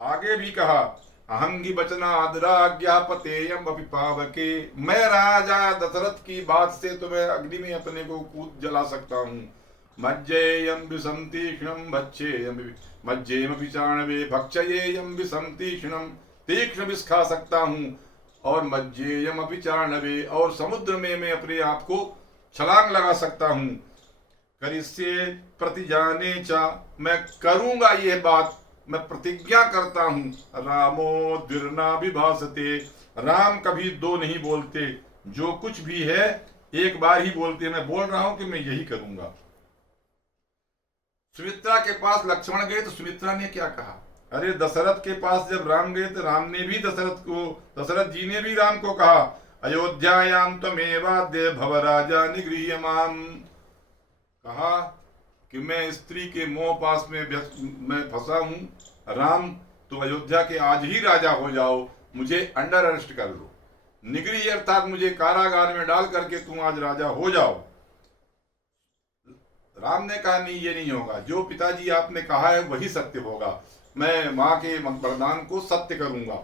आगे भी कहा अहंगी वचनाद्राज्ञापतेयम अपि पावके। मैं राजा दशरथ की बात से तो मैं अग्नि में अपने को कूद जला सकता हूँ। मज्जेयम विषम तीक्ष्णम मज्जेयम विचाणवे भक्षयेयम विषम तीक्ष्णम। तीक्ष्ण विष खा सकता हूँ और मज्जेयम विचाणवे, और समुद्र में मैं अपने आप को छलांग लगा सकता हूँ। करिष्ये प्रतिजाने चा, मैं करूंगा यह बात, मैं प्रतिज्ञा करता हूं। रामो द्विर्ना विभासते। राम कभी दो नहीं बोलते, जो कुछ भी है एक बार ही बोलते। मैं बोल रहा हूं कि मैं यही करूंगा। सुमित्रा के पास लक्ष्मण गए तो सुमित्रा ने क्या कहा? अरे दशरथ के पास जब राम गए तो राम ने भी दशरथ जी ने भी राम को कहा अयोध्यायाम त्वमेवाद्य भव राजा निगृह्यमाम। कहा कि मैं स्त्री के मोह पास में मैं फंसा हूं। राम, तुम अयोध्या के आज ही राजा हो जाओ, मुझे अंडर अरेस्ट कर लो। निगृह अर्थात मुझे कारागार में डाल करके तुम आज राजा हो जाओ। राम ने कहा नहीं, ये नहीं होगा। जो पिताजी आपने कहा है वही सत्य होगा। मैं माँ के वरदान को सत्य करूंगा।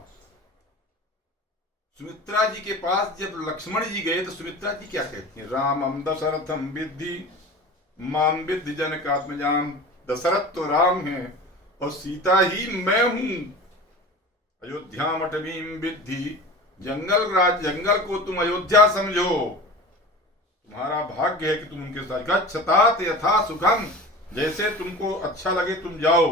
सुमित्रा जी के पास जब लक्ष्मण जी गए तो सुमित्रा जी क्या कहती हैं? रामम दशरथम विद्धि माम विद्धि जनकात्मजाम। दशरथ तो राम है और सीता ही मैं हूं। अयोध्या मटवीं विद्धि, जंगल को तुम अयोध्या समझो। तुम्हारा भाग्य है कि तुम उनके साथ गच्छतात यथा सुखम। जैसे तुमको अच्छा लगे तुम जाओ।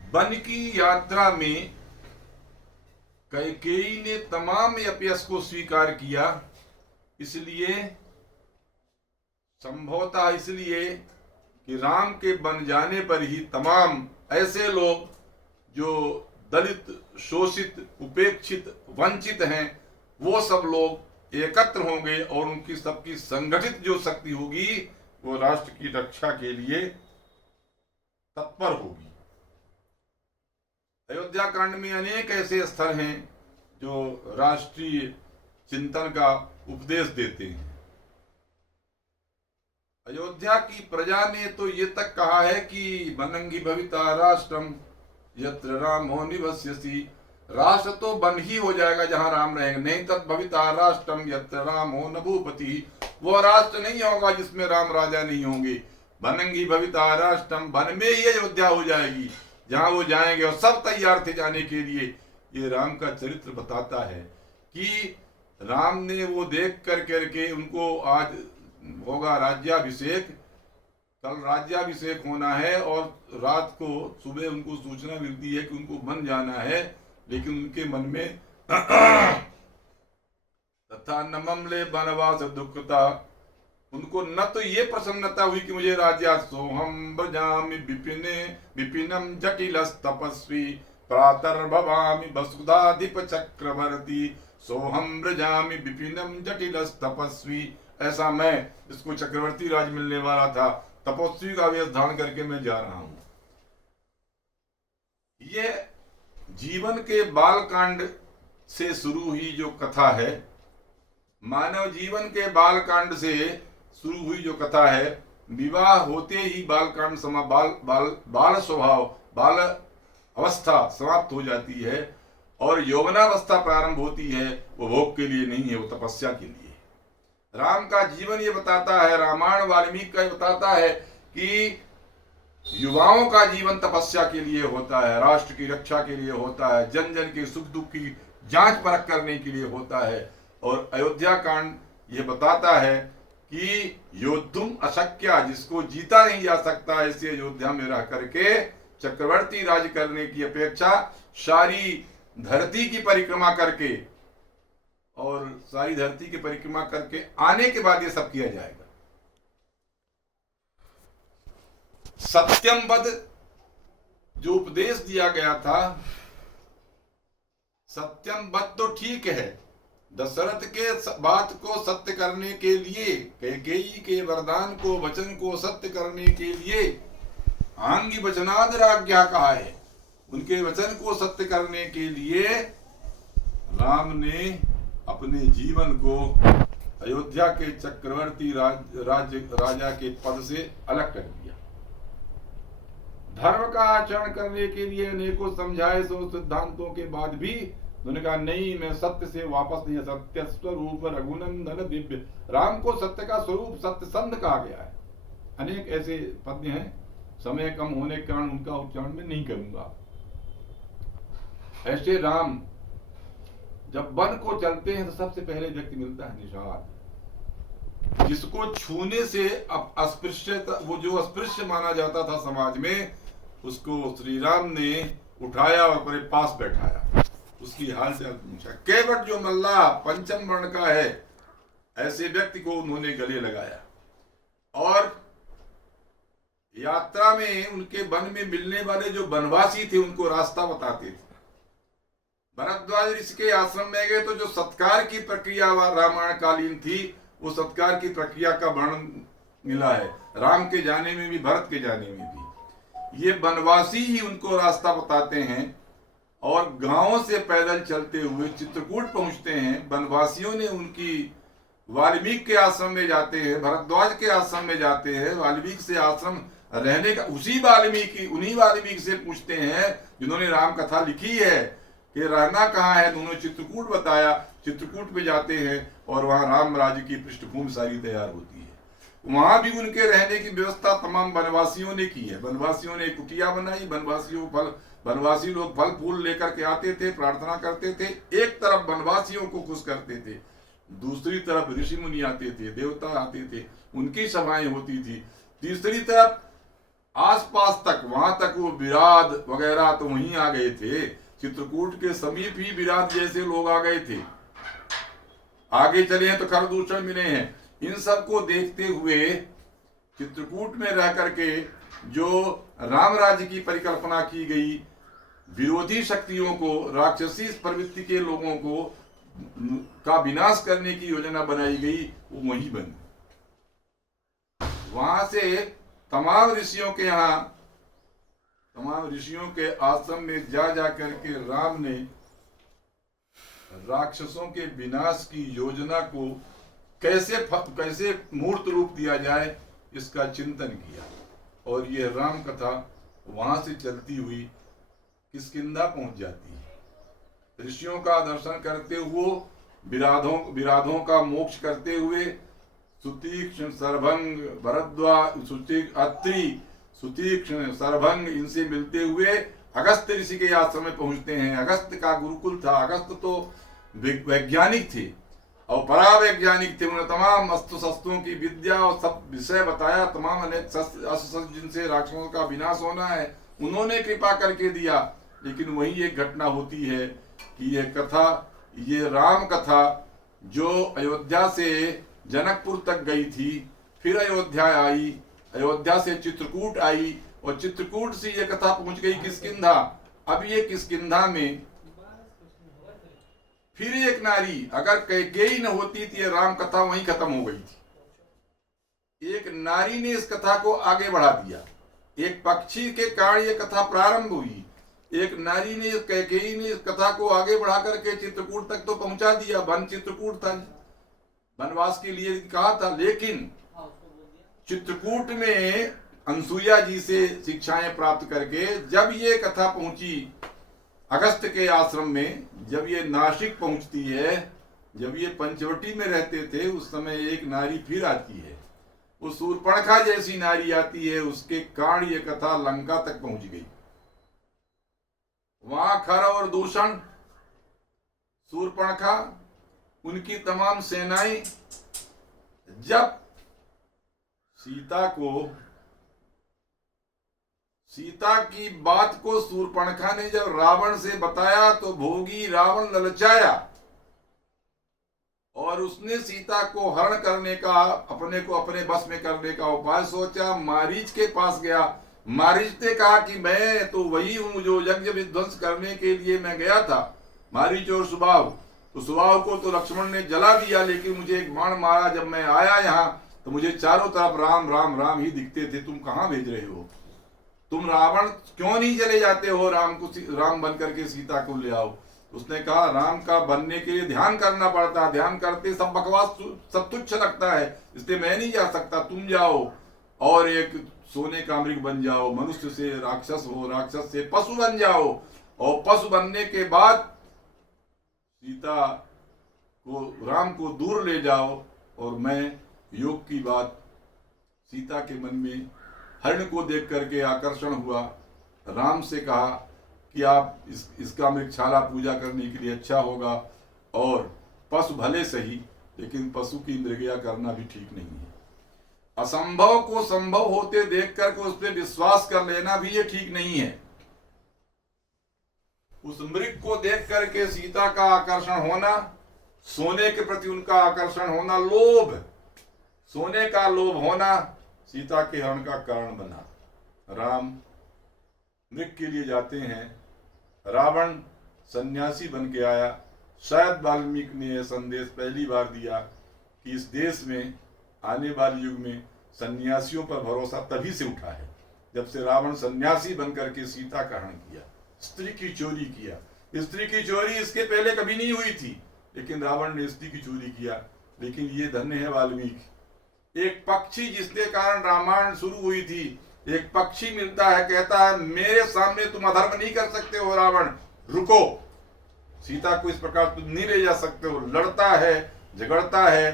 वन की यात्रा में कैकेयी ने तमाम अपयश को स्वीकार किया, इसलिए संभवतः इसलिए कि राम के बन जाने पर ही तमाम ऐसे लोग जो दलित, शोषित, उपेक्षित, वंचित हैं, वो सब लोग एकत्र होंगे और उनकी सबकी संगठित जो शक्ति होगी वो राष्ट्र की रक्षा के लिए तत्पर होगी। अयोध्या कांड में अनेक ऐसे स्थल हैं जो राष्ट्रीय चिंतन का उपदेश देते हैं। अयोध्या की प्रजा ने तो ये तक कहा है कि बनंगी भविता राष्ट्रम यत्र रामो निवस्यसि, राष्ट्र तो बन ही हो जाएगा जहां राम रहेंगे, नहीं तत् भविता राष्ट्रम यत्र रामो न भूपति, वो राष्ट्र नहीं होगा जिसमें राम राजा नहीं होंगे। बनंगी भविता राष्ट्रम, वन में ही अयोध्या हो जाएगी जहां वो जाएंगे और सब तैयार थे जाने के लिए। ये राम का चरित्र बताता है कि राम ने वो देख करके उनको आज होगा राज्याभिषेक, कल राज्याभिषेक होना है और रात को सुबह उनको सूचना मिलती है कि उनको वन जाना है, लेकिन उनके मन में तथा नममले वनवास दुखता, उनको न तो ये प्रसन्नता हुई कि मुझे राज्य, सोहम ब्रजामि विपिने विपिनम जटिलस तपस्वी प्रातर्भवामि वसुधाधिप चक्रवर्ती, सोहम ब्रजामि विपिनम जटिलस तपस्वी, ऐसा मैं, इसको चक्रवर्ती राज मिलने वाला था, तपस्वी का वेश धारण करके मैं जा रहा हूं। ये जीवन के बालकांड से शुरू हुई जो कथा है, मानव जीवन के बालकांड से शुरू हुई जो कथा है, विवाह होते ही बालकांड बाल स्वभाव, बाल अवस्था समाप्त हो जाती है और यौवनावस्था प्रारंभ होती है। वो भोग के लिए नहीं है, वो तपस्या के लिए। राम का जीवन ये बताता है, रामायण वाल्मीकि का बताता है कि युवाओं का जीवन तपस्या के लिए होता है, राष्ट्र की रक्षा के लिए होता है, जन जन के सुख दुख की जांच परख करने के लिए होता है। और अयोध्या कांड ये बताता है कि योद्धुम अशक्या, जिसको जीता नहीं जा सकता, ऐसे अयोध्या में रह करके चक्रवर्ती राज करने की अपेक्षा सारी धरती की परिक्रमा करके और सारी धरती की परिक्रमा करके आने के बाद ये सब किया जाएगा। सत्यम वद जो उपदेश दिया गया था, सत्यम वद तो ठीक है, दशरथ के बात को सत्य करने के लिए, कैकेयी के वरदान को, वचन को सत्य करने के लिए आंगी वचनाद राज्ञा कहा है। उनके वचन को सत्य करने के लिए राम ने अपने जीवन को अयोध्या के चक्रवर्ती राजा के पद से अलग कर दिया। धर्म का आचरण करने के लिए अनेकों समझाए सो सिद्धांतों के बाद भी उन्होंने कहा नहीं, मैं सत्य से वापस नहीं। सत्य स्वरूप रघुनंदन दिव्य, राम को सत्य का स्वरूप सत्य संध कहा गया है। अनेक ऐसे पद्य हैं, समय कम होने के कारण उनका उच्चारण में नहीं करूंगा। ऐसे राम जब वन को चलते हैं तो सबसे पहले व्यक्ति मिलता है निषाद, जिसको छूने से अस्पृश्य, वो जो अस्पृश्य माना जाता था समाज में, उसको श्री राम ने उठाया और अपने पास बैठाया, उसकी हाल चाल पूछा। केवट जो मल्लाह पंचम वर्ण का है, ऐसे व्यक्ति को उन्होंने गले लगाया और यात्रा में उनके वन में मिलने वाले जो वनवासी थे उनको रास्ता बताते थे। भरद्वाज ऋषि के आश्रम में गए तो जो सत्कार की प्रक्रिया रामायण कालीन थी, वो सत्कार की प्रक्रिया का वर्णन मिला है, राम के जाने में भी, भरत के जाने में भी। ये वनवासी ही उनको रास्ता बताते हैं और गांवों से पैदल चलते हुए चित्रकूट पहुंचते हैं। वनवासियों ने उनकी वाल्मीकि के आश्रम में जाते हैं, भरद्वाज के आश्रम में जाते हैं, वाल्मीकि से आश्रम रहने का उन्हीं वाल्मीकि से पूछते हैं जिन्होंने राम कथा लिखी है कि रहना कहाँ है। उन्होंने चित्रकूट बताया, चित्रकूट में जाते हैं और वहां राम राज्य की पृष्ठभूमि सारी तैयार होती है। वहां भी उनके रहने की व्यवस्था तमाम वनवासियों ने की है। वनवासियों ने कुटिया बनाई, वनवासियों वनवासी लोग फल फूल लेकर के आते थे, प्रार्थना करते थे। एक तरफ वनवासियों को खुश करते थे, दूसरी तरफ ऋषि मुनि आते थे, देवता आते थे, उनकी सभाएं होती थी। तीसरी तरफ आसपास तक, वहां तक वो विराट वगैरह तो वहीं आ गए थे, चित्रकूट के समीप ही विराट जैसे लोग आ गए थे। आगे चले हैं तो खरदूषण मिले हैं। इन सब को देखते हुए चित्रकूट में रह करके जो राम राज्य की परिकल्पना की गई, विरोधी शक्तियों को, राक्षसी प्रवृत्ति के लोगों को का विनाश करने की योजना बनाई गई, वो वहीं बनी। वहां से तमाम ऋषियों के यहाँ, तमाम ऋषियों के आश्रम में जा करके राम ने राक्षसों के विनाश की योजना को कैसे मूर्त रूप दिया जाए, इसका चिंतन किया। और ये राम कथा वहां से चलती हुई किष्किंधा पहुंच जाती है। ऋषियों का दर्शन करते हुए, विराधों का मोक्ष करते हुए, सुतीक्ष्ण, सरभंग, भरद्वाज, अत्रि, सुतीक्ष्ण, सरभंग, इनसे मिलते हुए अगस्त ऋषि के आश्रम में पहुंचते हैं। अगस्त का गुरुकुल था। अगस्त तो वैज्ञानिक थे और परावैज्ञानिक थे। उन्होंने तमाम अस्त्र शस्त्रों की विद्या और सब विषय बताया, तमाम अनेक अस्त्र जिनसे राक्षसों का विनाश होना है, उन्होंने कृपा करके दिया। लेकिन वही एक घटना होती है कि यह कथा, ये राम कथा जो अयोध्या से जनकपुर तक गई थी, फिर अयोध्या आई, अयोध्या से चित्रकूट आई, और चित्रकूट से यह कथा पहुंच गई किष्किंधा। अब ये किष्किंधा में फिर एक नारी, अगर कैकेयी न होती तो ये राम कथा वहीं खत्म हो गई थी। एक नारी ने इस कथा को आगे बढ़ा दिया। एक पक्षी के कारण ये कथा प्रारंभ हुई। एक नारी ने, कैकेयी ने इस कथा को आगे बढ़ा करके चित्रकूट तक तो पहुंचा दिया। वन चित्रकूट था, वनवास के लिए कहा था। लेकिन चित्रकूट में अनसुईया जी से शिक्षाएं प्राप्त करके जब ये कथा पहुंची अगस्त के आश्रम में, जब ये नासिक पहुंचती है, जब ये पंचवटी में रहते थे, उस समय एक नारी फिर आती है। वो शूर्पणखा जैसी नारी आती है। उसके कारण ये कथा लंका तक पहुंच गई। वहां खर और दूषण, शूर्पणखा, उनकी तमाम सेनाएं जब सीता की बात को शूर्पणखा ने जब रावण से बताया तो भोगी रावण ललचाया और उसने सीता को हरण करने का, अपने को अपने बस में करने का उपाय सोचा। मारीच के पास गया। मारीच ने कहा कि मैं तो वही हूं जो यज्ञ विध्वंस करने के लिए मैं गया था। मारीच और सुबाहु, तो सुबाहु को तो लक्ष्मण ने जला दिया, लेकिन मुझे एक बाण मारा। जब मैं आया यहाँ तो मुझे चारों तरफ राम राम राम ही दिखते थे। तुम कहाँ भेज रहे हो? तुम रावण क्यों नहीं चले जाते हो? राम बन करके सीता को ले आओ। उसने कहा राम का बनने के लिए ध्यान करना पड़ता है, ध्यान करते सब बकवास, सब तुच्छ लगता है, इसलिए मैं नहीं जा सकता। तुम जाओ और एक सोने का मृग बन जाओ, मनुष्य से राक्षस हो, राक्षस से पशु बन जाओ, और पशु बनने के बाद सीता को, राम को दूर ले जाओ। और मैं योग की बात, सीता के मन में हरण को देख करके आकर्षण हुआ। राम से कहा कि आप इसका मृगशाला पूजा करने के लिए अच्छा होगा, और पशु भले सही, लेकिन पशु की मृगया करना भी ठीक नहीं है। असंभव को संभव होते देख करके उस पर विश्वास कर लेना भी ये ठीक नहीं है। उस मृग को देख करके सीता का आकर्षण होना, सोने के प्रति उनका आकर्षण होना, लोभ, सोने का लोभ होना सीता के हरण का कारण बना। राम मृग के लिए जाते हैं। रावण सन्यासी बन के आया। शायद वाल्मीकि ने यह संदेश पहली बार दिया कि इस देश में आने वाले युग में सन्यासियों पर भरोसा तभी से उठा है जब से रावण सन्यासी बनकर के सीता का हरण किया, स्त्री की चोरी किया। स्त्री की चोरी इसके पहले कभी नहीं हुई थी, लेकिन रावण ने स्त्री की चोरी किया। लेकिन ये धन्य है वाल्मीकि, एक पक्षी जिसके कारण रामायण शुरू हुई थी, एक पक्षी मिलता है, कहता है मेरे सामने तुम अधर्म नहीं कर सकते हो रावण, रुको, सीता को इस प्रकार तुम नहीं ले जा सकते हो। लड़ता है, झगड़ता है,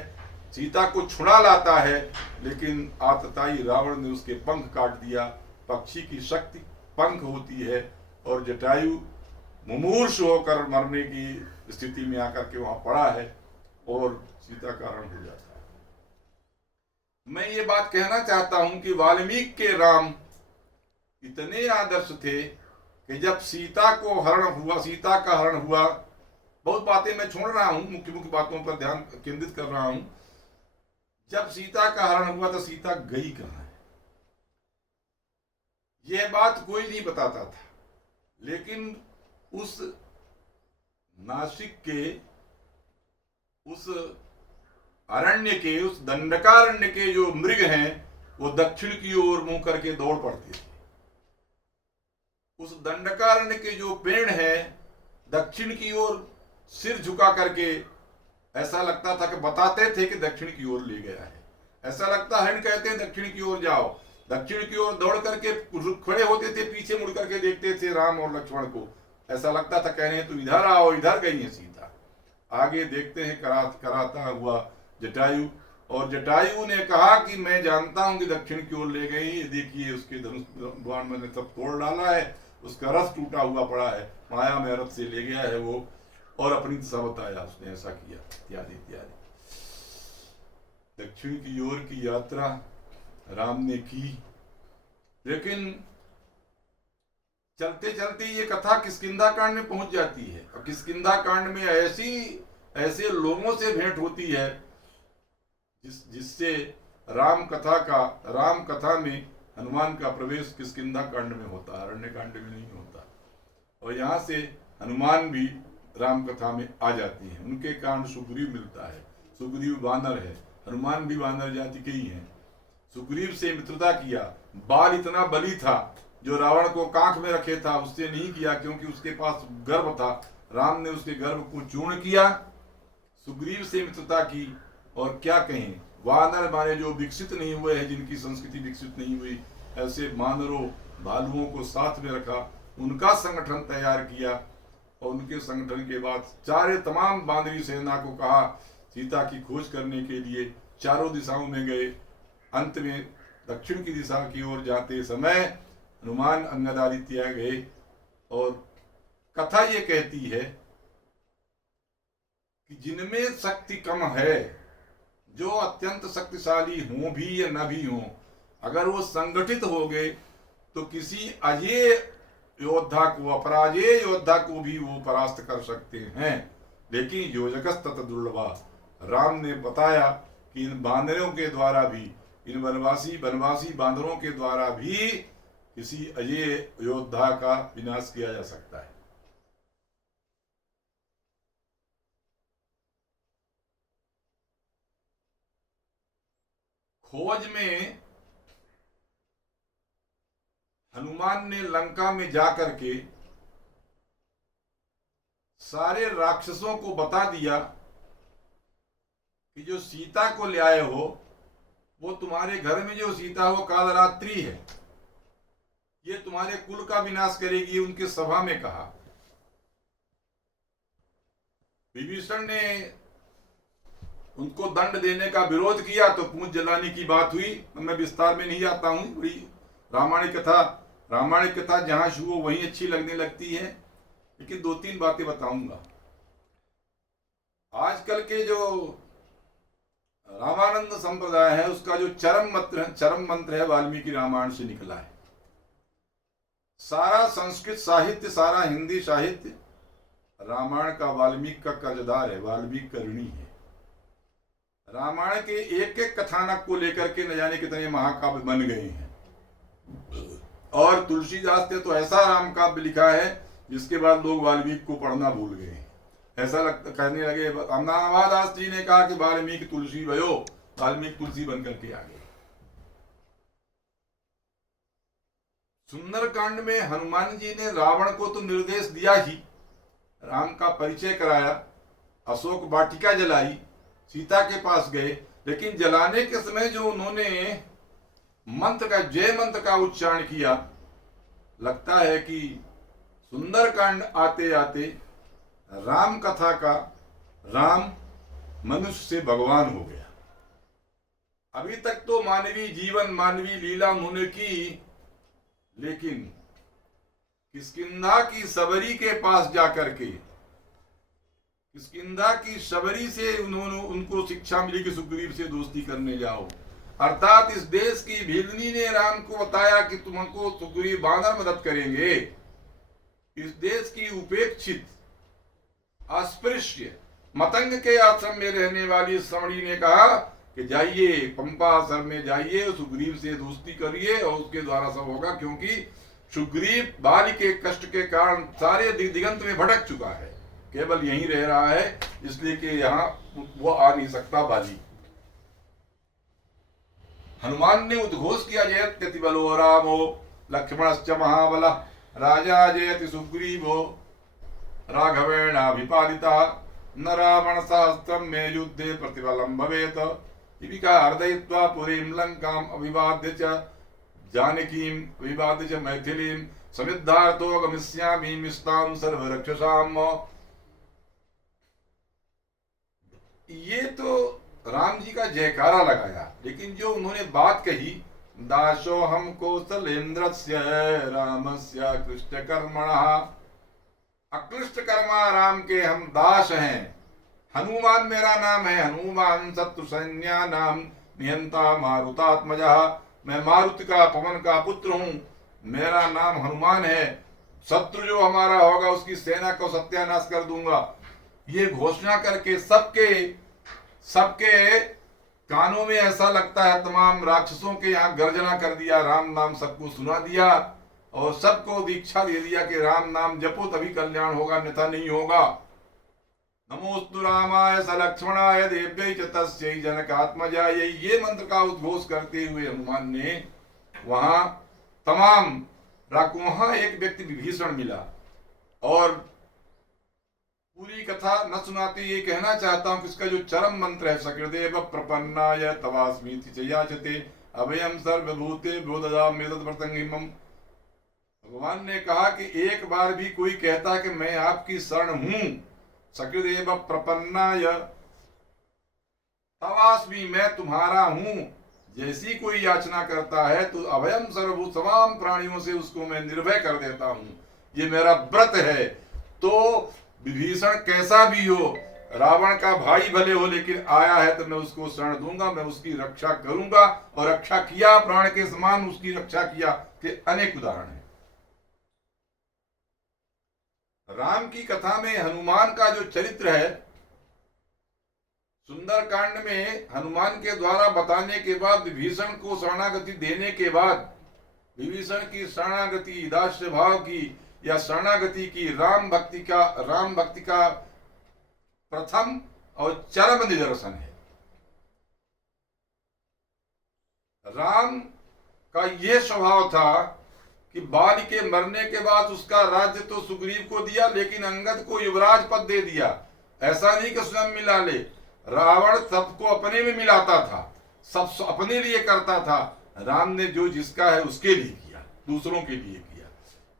सीता को छुड़ा लाता है, लेकिन आतताई रावण ने उसके पंख काट दिया। पक्षी की शक्ति पंख होती है, और जटायु मुमूर्ष होकर मरने की स्थिति में आकर के वहां पड़ा है और सीता का हरण हो जाता है। मैं ये बात कहना चाहता हूं कि वाल्मीकि के राम इतने आदर्श थे कि जब सीता को हरण हुआ, सीता का हरण हुआ, बहुत बातें मैं छोड़ रहा हूं, मुख्य मुख्य बातों पर ध्यान केंद्रित कर रहा हूं। जब सीता का हरण हुआ तो सीता गई कहां है, यह बात कोई नहीं बताता था। लेकिन उस नासिक के, उस अरण्य के, उस दंडकारण्य के जो मृग हैं वो दक्षिण की ओर मुंह करके दौड़ पड़ते थे। उस दंडकारण्य के जो पेड़ है दक्षिण की ओर सिर झुका करके ऐसा लगता था कि बताते थे कि दक्षिण की ओर ले गया है। ऐसा लगता है, कहते हैं दक्षिण की ओर जाओ, दक्षिण की ओर दौड़ करके खड़े होते थे, पीछे मुड़ करके देखते थे राम और लक्ष्मण को। ऐसा लगता था कह रहे हैं तो इधर आओ, इधर गई है सीता। आगे देखते हैं कराता हुआ जटायु, और जटायु ने कहा कि मैं जानता हूं कि दक्षिण की ओर ले गई, देखिए उसके धनुष बाण मैंने सब तोड़ डाला है, उसका रस टूटा हुआ पड़ा है, माया में रथ से ले गया है वो, और अपनी दिशा बताया उसने, ऐसा किया, इत्यादि इत्यादि। दक्षिण की ओर की यात्रा राम ने की, लेकिन चलते चलते ये कथा किष्किंधा कांड में पहुंच जाती है। और किष्किंधा कांड में ऐसे लोगों से भेंट होती है जिससे राम कथा में हनुमान का प्रवेश किष्किंधा कांड में होता है, अरण्य कांड में नहीं होता। और यहाँ से हनुमान भी राम कथा में आ जाती हैं। उनके कारण सुग्रीव मिलता है, सुग्रीव वानर है, हनुमान भी वानर जाति के ही हैं। सुग्रीव से मित्रता किया, बाल इतना बली था जो रावण को कांख में रखे था, उससे नहीं किया क्योंकि उसके पास गर्भ था। राम ने उसके गर्भ को चूर्ण किया, सुग्रीव से मित्रता की। और क्या कहें, वानर माने जो विकसित नहीं हुए हैं, जिनकी संस्कृति विकसित नहीं हुई, ऐसे वानरों भालुओं को साथ में रखा, उनका संगठन तैयार किया। और उनके संगठन के बाद तमाम बांदरी सेना को कहा सीता की खोज करने के लिए, चारों दिशाओं में गए। अंत में दक्षिण की दिशा की ओर जाते समय हनुमान अंगद आदित्य गए। और कथा ये कहती है कि जिनमें शक्ति कम है, जो अत्यंत शक्तिशाली हों भी या न भी हों, अगर वो संगठित हो गए तो किसी अजेय योद्धा को, अपराजेय योद्धा को भी वो परास्त कर सकते हैं। लेकिन योजकस तत दुर्लभा, राम ने बताया कि इन बांदरों के द्वारा भी, इन वनवासी बांदरों के द्वारा भी किसी अजेय योद्धा का विनाश किया जा सकता है। खोज में हनुमान ने लंका में जाकर के सारे राक्षसों को बता दिया कि जो सीता को ले आए हो वो तुम्हारे घर में जो सीता हो कालरात्रि है, ये तुम्हारे कुल का विनाश करेगी। उनके सभा में कहा। विभीषण ने उनको दंड देने का विरोध किया तो पूंछ जलाने की बात हुई। मैं विस्तार में नहीं आता हूं, बड़ी रामायण कथा जहां शुरू हो वहीं अच्छी लगने लगती है, लेकिन 2-3 बातें बताऊंगा। आजकल के जो रामानंद संप्रदाय है उसका जो चरम मंत्र है वाल्मीकि रामायण से निकला है। सारा संस्कृत साहित्य, सारा हिंदी साहित्य रामायण का वाल्मीकि का कर्जदार है, वाल्मीकि का ऋणी है। रामायण के एक एक कथानक को लेकर के न जाने कितने महाकाव्य बन गए हैं। और तुलसीदास ने तो ऐसा राम काव्य लिखा है जिसके बाद लोग वाल्मीकि को पढ़ना भूल गए। ऐसा लगता, कहने लगे, अमनावादास जी ने कहा कि वाल्मीकि तुलसी भयो, वाल्मीकि तुलसी बनकर के आ गए। सुंदरकांड में हनुमान जी ने रावण को तो निर्देश दिया ही, राम का परिचय कराया, अशोक वाटिका जलाई, सीता के पास गए, लेकिन जलाने के समय जो उन्होंने जय मंत्र का उच्चारण किया, लगता है कि सुंदरकांड आते आते राम कथा का राम मनुष्य से भगवान हो गया। अभी तक तो मानवीय जीवन, मानवीय लीला उन्होंने की, लेकिन किष्किंधा की शबरी के पास जाकर के, किष्किंधा की शबरी से उनको शिक्षा मिली कि सुग्रीव से दोस्ती करने जाओ। अर्थात इस देश की भीलनी ने राम को बताया कि तुमको सुग्रीव बानर मदद करेंगे। इस देश की उपेक्षित, अस्पृश्य, मतंग के आश्रम में रहने वाली श्रवणी ने कहा कि जाइए पंपा आश्रम में जाइए, सुग्रीव से दोस्ती करिए और उसके द्वारा सब होगा, क्योंकि सुग्रीव बाली के कष्ट के कारण सारे दिगंत में भटक चुका है, केवल यहीं रह रहा है, इसलिए कि यहाँ वो आ नहीं सकता बाली। हनुमान ने उद्घोष किया, जयत्यति बलो रामो लक्ष्मणश्च महाबल राजा जयति सुग्रीवो राघवेणाभिपादिता न रावण सहस्त्रम में युद्धे प्रतिबलम भवेत दीपिका हृदयित्वा पुरीं लंकाम अभिवाद्य च जानकीम अभिवाद्य च मैथिलीम समिद्धार्थो गमिष्यामि मिष्टाम सर्वरक्षसाम। ये तो राम जी का जयकारा लगाया, लेकिन जो उन्होंने बात कही, दासो हम कौशलेन्द्रस्य रामस्य कृष्ण कर्मणः, अकृष्ट कर्मा राम के हम दास हैं। हनुमान मेरा नाम है, हनुमान शत्रु सैन्या नाम नियंता मारुतात्मजा, मैं मारुति का, पवन का पुत्र हूँ, मेरा नाम हनुमान है। शत्रु जो हमारा होगा उसकी सेना को सत्यानाश कर दूंगा। ये घोषणा करके सबके कानों में ऐसा लगता है तमाम राक्षसों के यहाँ गर्जना कर दिया, राम नाम सबको सुना दिया और सबको दीक्षा दे दिया कि राम नाम जपो तभी कल्याण होगा, अन्यथा नहीं होगा। नमोस्तु रामाय स लक्ष्मणाय देव्यै च तस्यै जनकात्मजायै, ये मंत्र का उद्घोष करते हुए हनुमान ने वहां तमाम वहां एक व्यक्ति विभीषण मिला, और पूरी कथा न सुनाते ये कहना चाहता हूं कि इसका जो चरम मंत्र है, सकृदेव प्रपन्नाय तवास्मीति च याचते अभयम सर्वभूतेभ्यो ददामि तत्प्रसंगिमम्। भगवान ने कहा कि एक बार भी कोई कहता कि मैं आपकी शरण हूं, सकृदेव प्रपन्नाय तवास्मि, मैं तुम्हारा हूं, जैसी कोई याचना करता है तो अभयम सर्वभूत, तमाम प्राणियों से उसको मैं निर्भय कर देता हूं, ये मेरा व्रत है। तो विभीषण कैसा भी हो, रावण का भाई भले हो, लेकिन आया है तो मैं उसको शरण दूंगा, मैं उसकी रक्षा करूंगा, और रक्षा किया, प्राण के समान उसकी रक्षा किया, के अनेक उदाहरण हैं। राम की कथा में हनुमान का जो चरित्र है, सुंदर कांड में हनुमान के द्वारा बताने के बाद, विभीषण को शरणागति देने के बाद, विभीषण की शरणागति दास्य भाव की या शरणागति की राम भक्ति का प्रथम और चरम निदर्शन है। राम का यह स्वभाव था कि बाली के मरने के बाद उसका राज्य तो सुग्रीव को दिया, लेकिन अंगद को युवराज पद दे दिया। ऐसा नहीं कि स्वयं मिला ले, रावण सबको अपने में मिलाता था, सब अपने लिए करता था। राम ने जो जिसका है उसके लिए किया, दूसरों के लिए किया।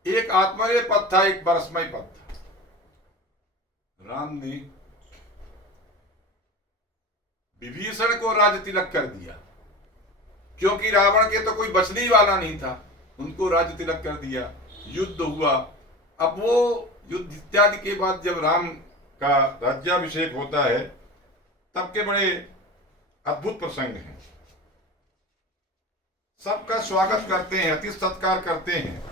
एक आत्मनेय पद था, एक परस्मय पद था। राम ने विभीषण को राज्य तिलक कर दिया, क्योंकि रावण के तो कोई बचने वाला नहीं था, उनको राज्य तिलक कर दिया। युद्ध हुआ। अब वो युद्ध इत्यादि के बाद जब राम का राज्याभिषेक होता है, तब के बड़े अद्भुत प्रसंग हैं। सबका स्वागत करते हैं, अतिथि सत्कार करते हैं।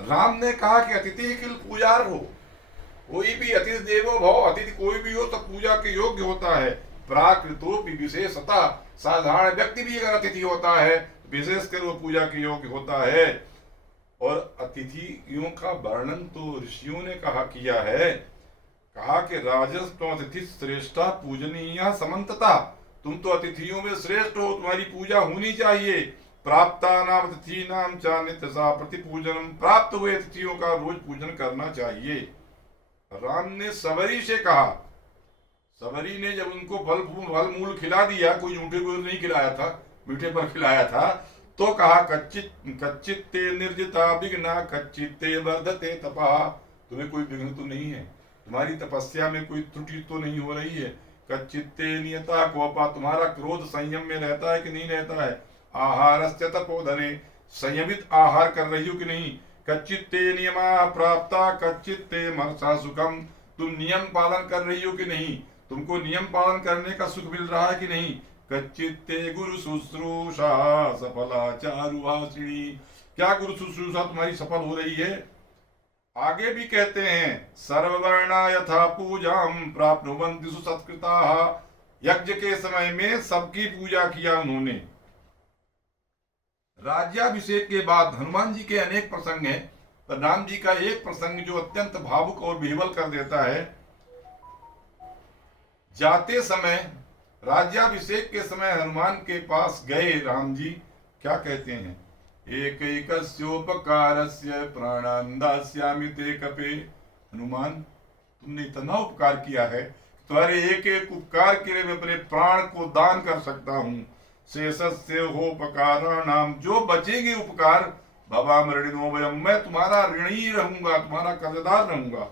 राम ने कहा कि अतिथि किल पूजार हो, कोई भी अतिथि देवो भव, अतिथि कोई भी हो तो पूजा के योग्य होता है। प्राकृतो भी विशेषता, साधारण व्यक्ति भी अगर अतिथि होता है विशेषकर वो पूजा के योग्य होता है। और अतिथियों का वर्णन तो ऋषियों ने किया है, कहा कि राजस्व अतिथि श्रेष्ठा पूजनीय समन्तता, तुम तो अतिथियों में श्रेष्ठ हो, तुम्हारी पूजा होनी चाहिए। प्राप्ता नाम अतिथि नाम चा नित्य सा प्रतिपूजनम, प्राप्त हुए अतिथियों का रोज पूजन करना चाहिए। राम ने सबरी से कहा, सबरी ने जब उनको फल मूल खिला दिया, कोई ऊँटे को नहीं खिलाया था, मीठे पर खिलाया था, तो कहा कच्चित ते निर्जिता विघ्ना कच्चित ते वर्धते तपा, तुम्हें कोई विघ्न तो नहीं है, तुम्हारी तपस्या में कोई त्रुटि तो नहीं हो रही है। कच्चित्ते नियता कोपा, तुम्हारा क्रोध संयम में रहता है कि नहीं रहता है। आहारस्य तपोधने, संयमित आहार कर रही हो कि नहीं। कच्चित्ते नियमा प्राप्ता कच्चित्ते महर्षा सुखम। तुम नियम पालन कर रही हो कि नहीं, तुमको नियम पालन करने का सुख मिल रहा है कि नहीं। कच्चित्ते गुरु शुश्रूषा सफला चारुभाषिणी। क्या गुरु शुश्रूषा तुम्हारी सफल हो रही है। आगे भी कहते हैं सर्ववर्णा यथा पूजाम प्राप्नुवन्ति सुसत्कृताः। यज्ञ के समय में सबकी पूजा किया उन्होंने। राज्याभिषेक के बाद हनुमान जी के अनेक प्रसंग हैं, पर राम जी का एक प्रसंग जो अत्यंत भावुक और विह्वल कर देता है। जाते समय राज्याभिषेक के समय हनुमान के पास गए राम जी, क्या कहते हैं, एकैकस्योपकारस्य प्राणान् दास्यामि ते कपे। हनुमान तुमने इतना उपकार किया है, तुम्हारे एक एक उपकार के लिए मैं अपने प्राण को दान कर सकता हूँ। शेषस्य होपकाराणाम, जो बचेंगे उपकार भवाम ऋणिनो वयम, मैं तुम्हारा ऋणी रहूंगा, तुम्हारा कर्जदार रहूंगा।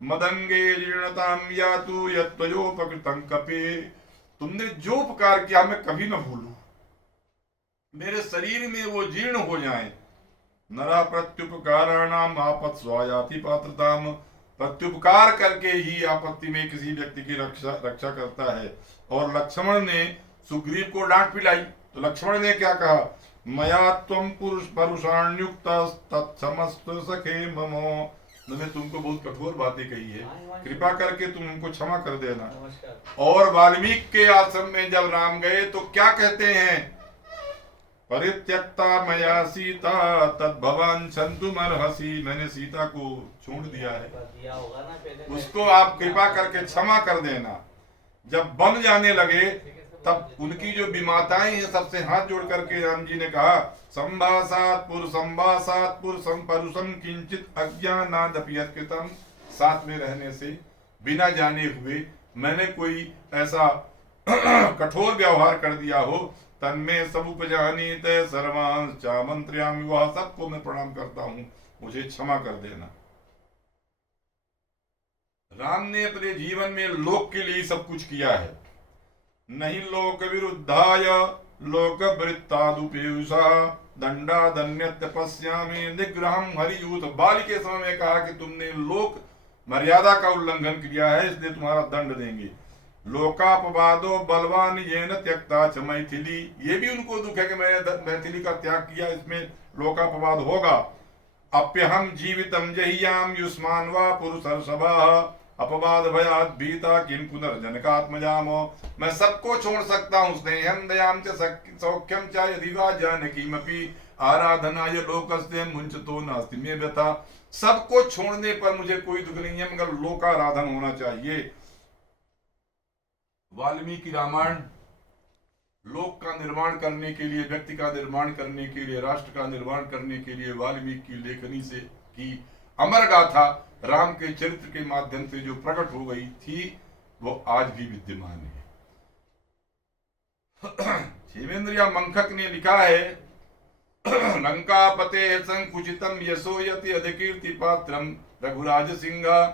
मदंगे जीर्णताम यातु यत्त्वयोपकृतं कपे, तुमने जो उपकार किया मैं कभी न भूलूं, मेरे शरीर में वो जीर्ण हो जाए। नरा प्रत्युपकाराणाम आपत् स्वायाति पात्रताम, प्रत्युपकार करके ही आपत्ति में किसी व्यक्ति की रक्षा करता है। और लक्ष्मण ने सुग्रीव को डांट पिलाई, तो लक्ष्मण ने क्या कहा, मया त्वं परुषाण्युक्त तत्समस्तु सखे ममो। मैंने तुमको बहुत कठोर बातें कही है, कृपा करके तुम उनको क्षमा कर देना। और वाल्मीकि के आश्रम में जब राम गए तो क्या कहते हैं, परित्यक्ता मया सीता तद्भवान क्षन्तुमर्हसि, मैंने सीता को छोड़ दिया है, उसको आप कृपा करके क्षमा कर देना। जब बन जाने लगे तब उनकी जो विमाताएं हैं सबसे हाथ जोड़ करके राम जी ने कहा, संभाषात् पुरुषं परुषं किंचित अज्ञानादपि यत्कृतं, साथ में रहने से बिना जाने हुए मैंने कोई ऐसा कठोर व्यवहार कर दिया हो, तन्मे सब उपजानीत सर्वांश चामंत्र्यामि, वह सबको मैं प्रणाम करता हूँ, मुझे क्षमा कर देना। राम ने अपने जीवन में लोक के लिए सब कुछ किया है, नहीं लोक विरुद्धाय लोक वृत्तादुपेयुषा दंडादन्य तपस्यामि निग्रहम हरियूथ। बाल के समय में कहा कि तुमने लोक मर्यादा का उल्लंघन किया है, इसलिए तुम्हारा दंड देंगे। लोकापवादो बलवान येन त्यक्ता च मैथिली, ये भी उनको दुख है कि मैंने मैथिली का त्याग किया, इसमें लोकापवाद होगा। अप्यहम जीवितम जहियाम युष्मान वा पुरुषर्षभः अपवाद भयात भीता किम पुनर्जनकात्मजामो, मैं सबको छोड़ सकता हूँ, स्नेहम दयाम च सौख्यम च यदि वा जानकीमपि आराधनाय लोकस्य मुंचतो नास्ति मे व्यथा। सबको छोड़ने पर मुझे कोई दुख नहीं है, मगर लोकाराधन होना चाहिए। वाल्मीकि रामायण लोक का निर्माण करने के लिए, व्यक्ति का निर्माण करने के लिए, राष्ट्र का निर्माण करने के लिए वाल्मीकि की लेखनी से की अमर गाथा राम के चरित्र के माध्यम से जो प्रकट हो गई थी, वो आज भी विद्यमान है। क्षेमेंद्रिया मंखक ने लिखा है, लंकापते संकुचितम यशो यति अधिकीर्ति पात्रम रघुराज सिंहा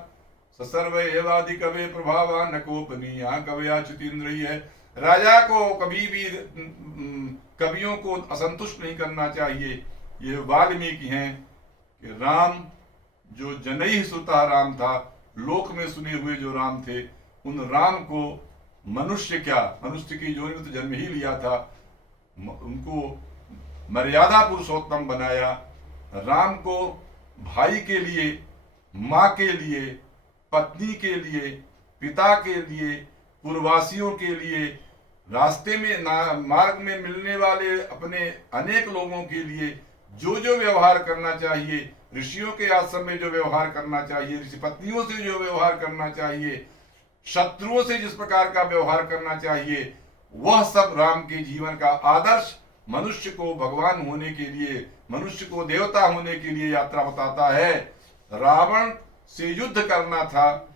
सर्व एवादि कवे प्रभावा न कोपनीया कवया च्युतीन्द्रिय है। राजा को कभी भी कवियों को असंतुष्ट नहीं करना चाहिए। ये वाल्मीकि हैं कि राम जो जनई सुता राम था, लोक में सुने हुए जो राम थे, उन राम को मनुष्य क्या, मनुष्य की योनि में तो जन्म ही लिया था, उनको मर्यादा पुरुषोत्तम बनाया। राम को भाई के लिए, माँ के लिए, पत्नी के लिए, पिता के लिए, पूर्ववासियों के लिए, रास्ते में मार्ग में मिलने वाले अपने अनेक लोगों के लिए जो जो व्यवहार करना चाहिए, ऋषियों के आश्रम में जो व्यवहार करना चाहिए, ऋषि पत्नियों से जो व्यवहार करना चाहिए, शत्रुओं से जिस प्रकार का व्यवहार करना चाहिए, वह सब राम के जीवन का आदर्श मनुष्य को भगवान होने के लिए, मनुष्य को देवता होने के लिए यात्रा बताता है। रावण से युद्ध करना था,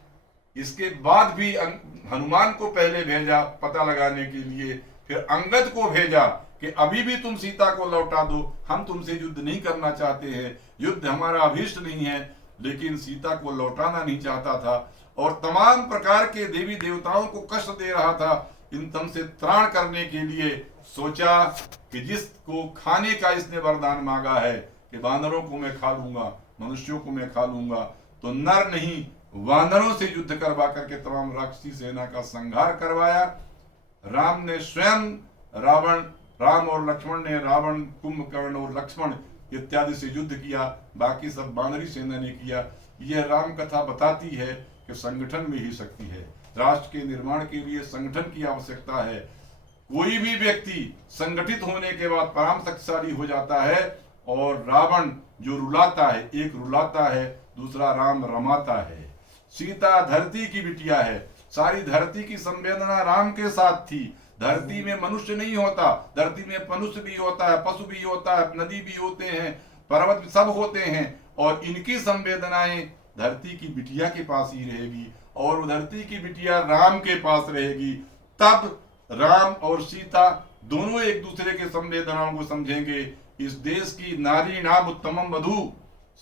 इसके बाद भी हनुमान को पहले भेजा पता लगाने के लिए, फिर अंगद को भेजा कि अभी भी तुम सीता को लौटा दो, हम तुमसे युद्ध नहीं करना चाहते हैं, युद्ध हमारा अभीष्ट नहीं है, लेकिन सीता को लौटाना नहीं चाहता था और तमाम प्रकार के देवी देवताओं को कष्ट दे रहा था। इन तम से त्राण करने के लिए सोचा कि जिसको खाने का इसने वरदान मांगा है कि वानरों को मैं खा लूंगा, मनुष्यों को मैं खा लूंगा, तो नर नहीं वानरों से युद्ध करवा करके तमाम राक्षसी सेना का संहार करवाया। राम ने स्वयं राम और लक्ष्मण ने रावण, कुंभकर्ण और लक्ष्मण इत्यादि से युद्ध किया, बाकी सब वानरी सेना ने किया। यह राम कथा बताती है कि संगठन में ही शक्ति है। राष्ट्र के निर्माण के लिए संगठन की आवश्यकता है। कोई भी व्यक्ति संगठित होने के बाद परम शक्तिशाली हो जाता है। और रावण जो रुलाता है, एक रुलाता है, दूसरा राम रमाता है। सीता धरती की बिटिया है, सारी धरती की संवेदना राम के साथ थी। धरती में मनुष्य नहीं होता, धरती में मनुष्य भी होता है, पशु भी होता है, नदी भी होते हैं, पर्वत सब होते हैं, और इनकी संवेदनाएं धरती की बिटिया के पास ही रहेगी और धरती की बिटिया राम के पास रहेगी। तब राम और सीता दोनों एक दूसरे के संवेदनाओं को समझेंगे। इस देश की नारी नाम उत्तमम वधू,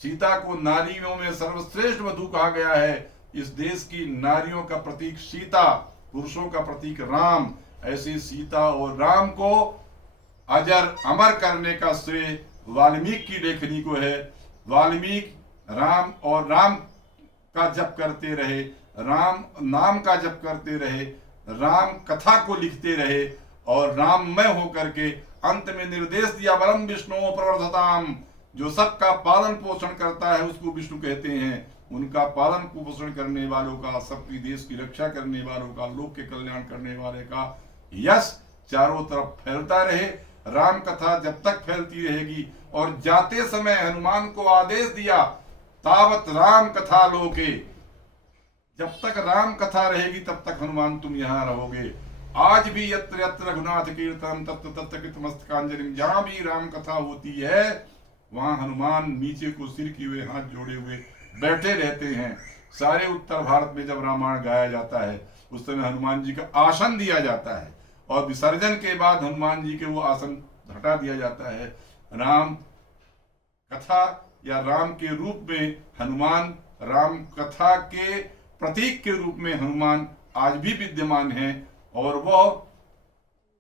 सीता को नारियों में सर्वश्रेष्ठ वधू कहा गया है। इस देश की नारियों का प्रतीक सीता, पुरुषों का प्रतीक राम। ऐसे सीता और राम को अजर अमर करने का श्रेय वाल्मीकि की लेखनी को है। वाल्मीकि राम और राम का जप करते रहे, राम नाम का जप करते रहे, राम कथा को लिखते रहे और राममय होकर के अंत में निर्देश दिया, बलम विष्णु प्रवर्धताम। जो सबका पालन पोषण करता है उसको विष्णु कहते हैं। उनका पालन पोषण करने वालों का, सबकी देश की रक्षा करने वालों का, लोक के कल्याण करने वाले का यश चारों तरफ फैलता रहे। राम कथा जब तक फैलती रहेगी। और जाते समय हनुमान को आदेश दिया, तावत राम कथा लोके, जब तक राम कथा रहेगी तब तक हनुमान तुम यहाँ रहोगे। आज भी यत्र यत्र रघुनाथ कीर्तन तत्र तत्र कृतमस्तकांजलि, जहां भी राम कथा होती है वहां हनुमान नीचे को सिर किए हुए, हाथ जोड़े हुए बैठे रहते हैं। सारे उत्तर भारत में जब रामायण गाया जाता है उस समय हनुमान जी का आसन दिया जाता है और विसर्जन के बाद हनुमान जी के वो आसन हटा दिया जाता है। राम कथा या राम के रूप में हनुमान, राम कथा के प्रतीक के रूप में हनुमान आज भी विद्यमान है। और वह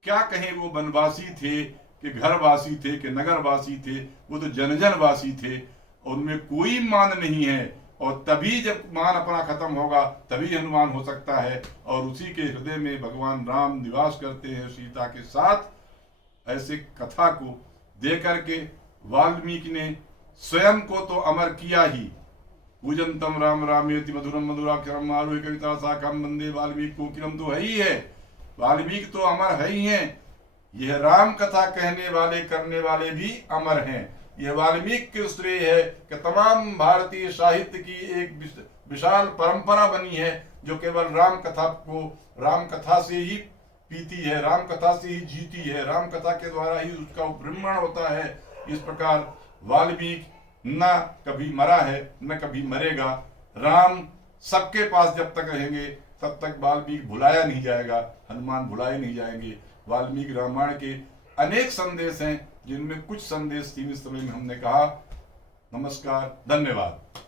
क्या कहें, वो वनवासी थे कि घरवासी थे कि नगरवासी थे, वो तो जनजनवासी थे। उनमें कोई मान नहीं है। और तभी जब मान अपना खत्म होगा तभी हनुमान हो सकता है। और उसी के हृदय में भगवान राम निवास करते हैं सीता के साथ। ऐसे कथा को दे करके वाल्मीकि ने स्वयं को तो अमर किया ही। पूजंतम राम रामेति मधुरम मधुराक्षरम आरुह्य कविता शाखाम वंदे वाल्मीकि कोकिलम तो है ही है। वाल्मीकि तो अमर है ही है। यह राम कथा कहने वाले करने वाले भी अमर हैं। यह वाल्मीकि के श्रेय है कि तमाम भारतीय साहित्य की एक विशाल परंपरा बनी है जो केवल राम कथा को, राम कथा से ही पीती है, राम कथा से ही जीती है, राम कथा के द्वारा ही उसका उपब्रह्मण होता है। इस प्रकार वाल्मीकि न कभी मरा है न कभी मरेगा। राम सबके पास जब तक रहेंगे तब तक वाल्मीकि भुलाया नहीं जाएगा, हनुमान भुलाए नहीं जाएंगे। वाल्मीकि रामायण के अनेक संदेश हैं जिनमें कुछ संदेश सीमित समय में हमने कहा। नमस्कार, धन्यवाद।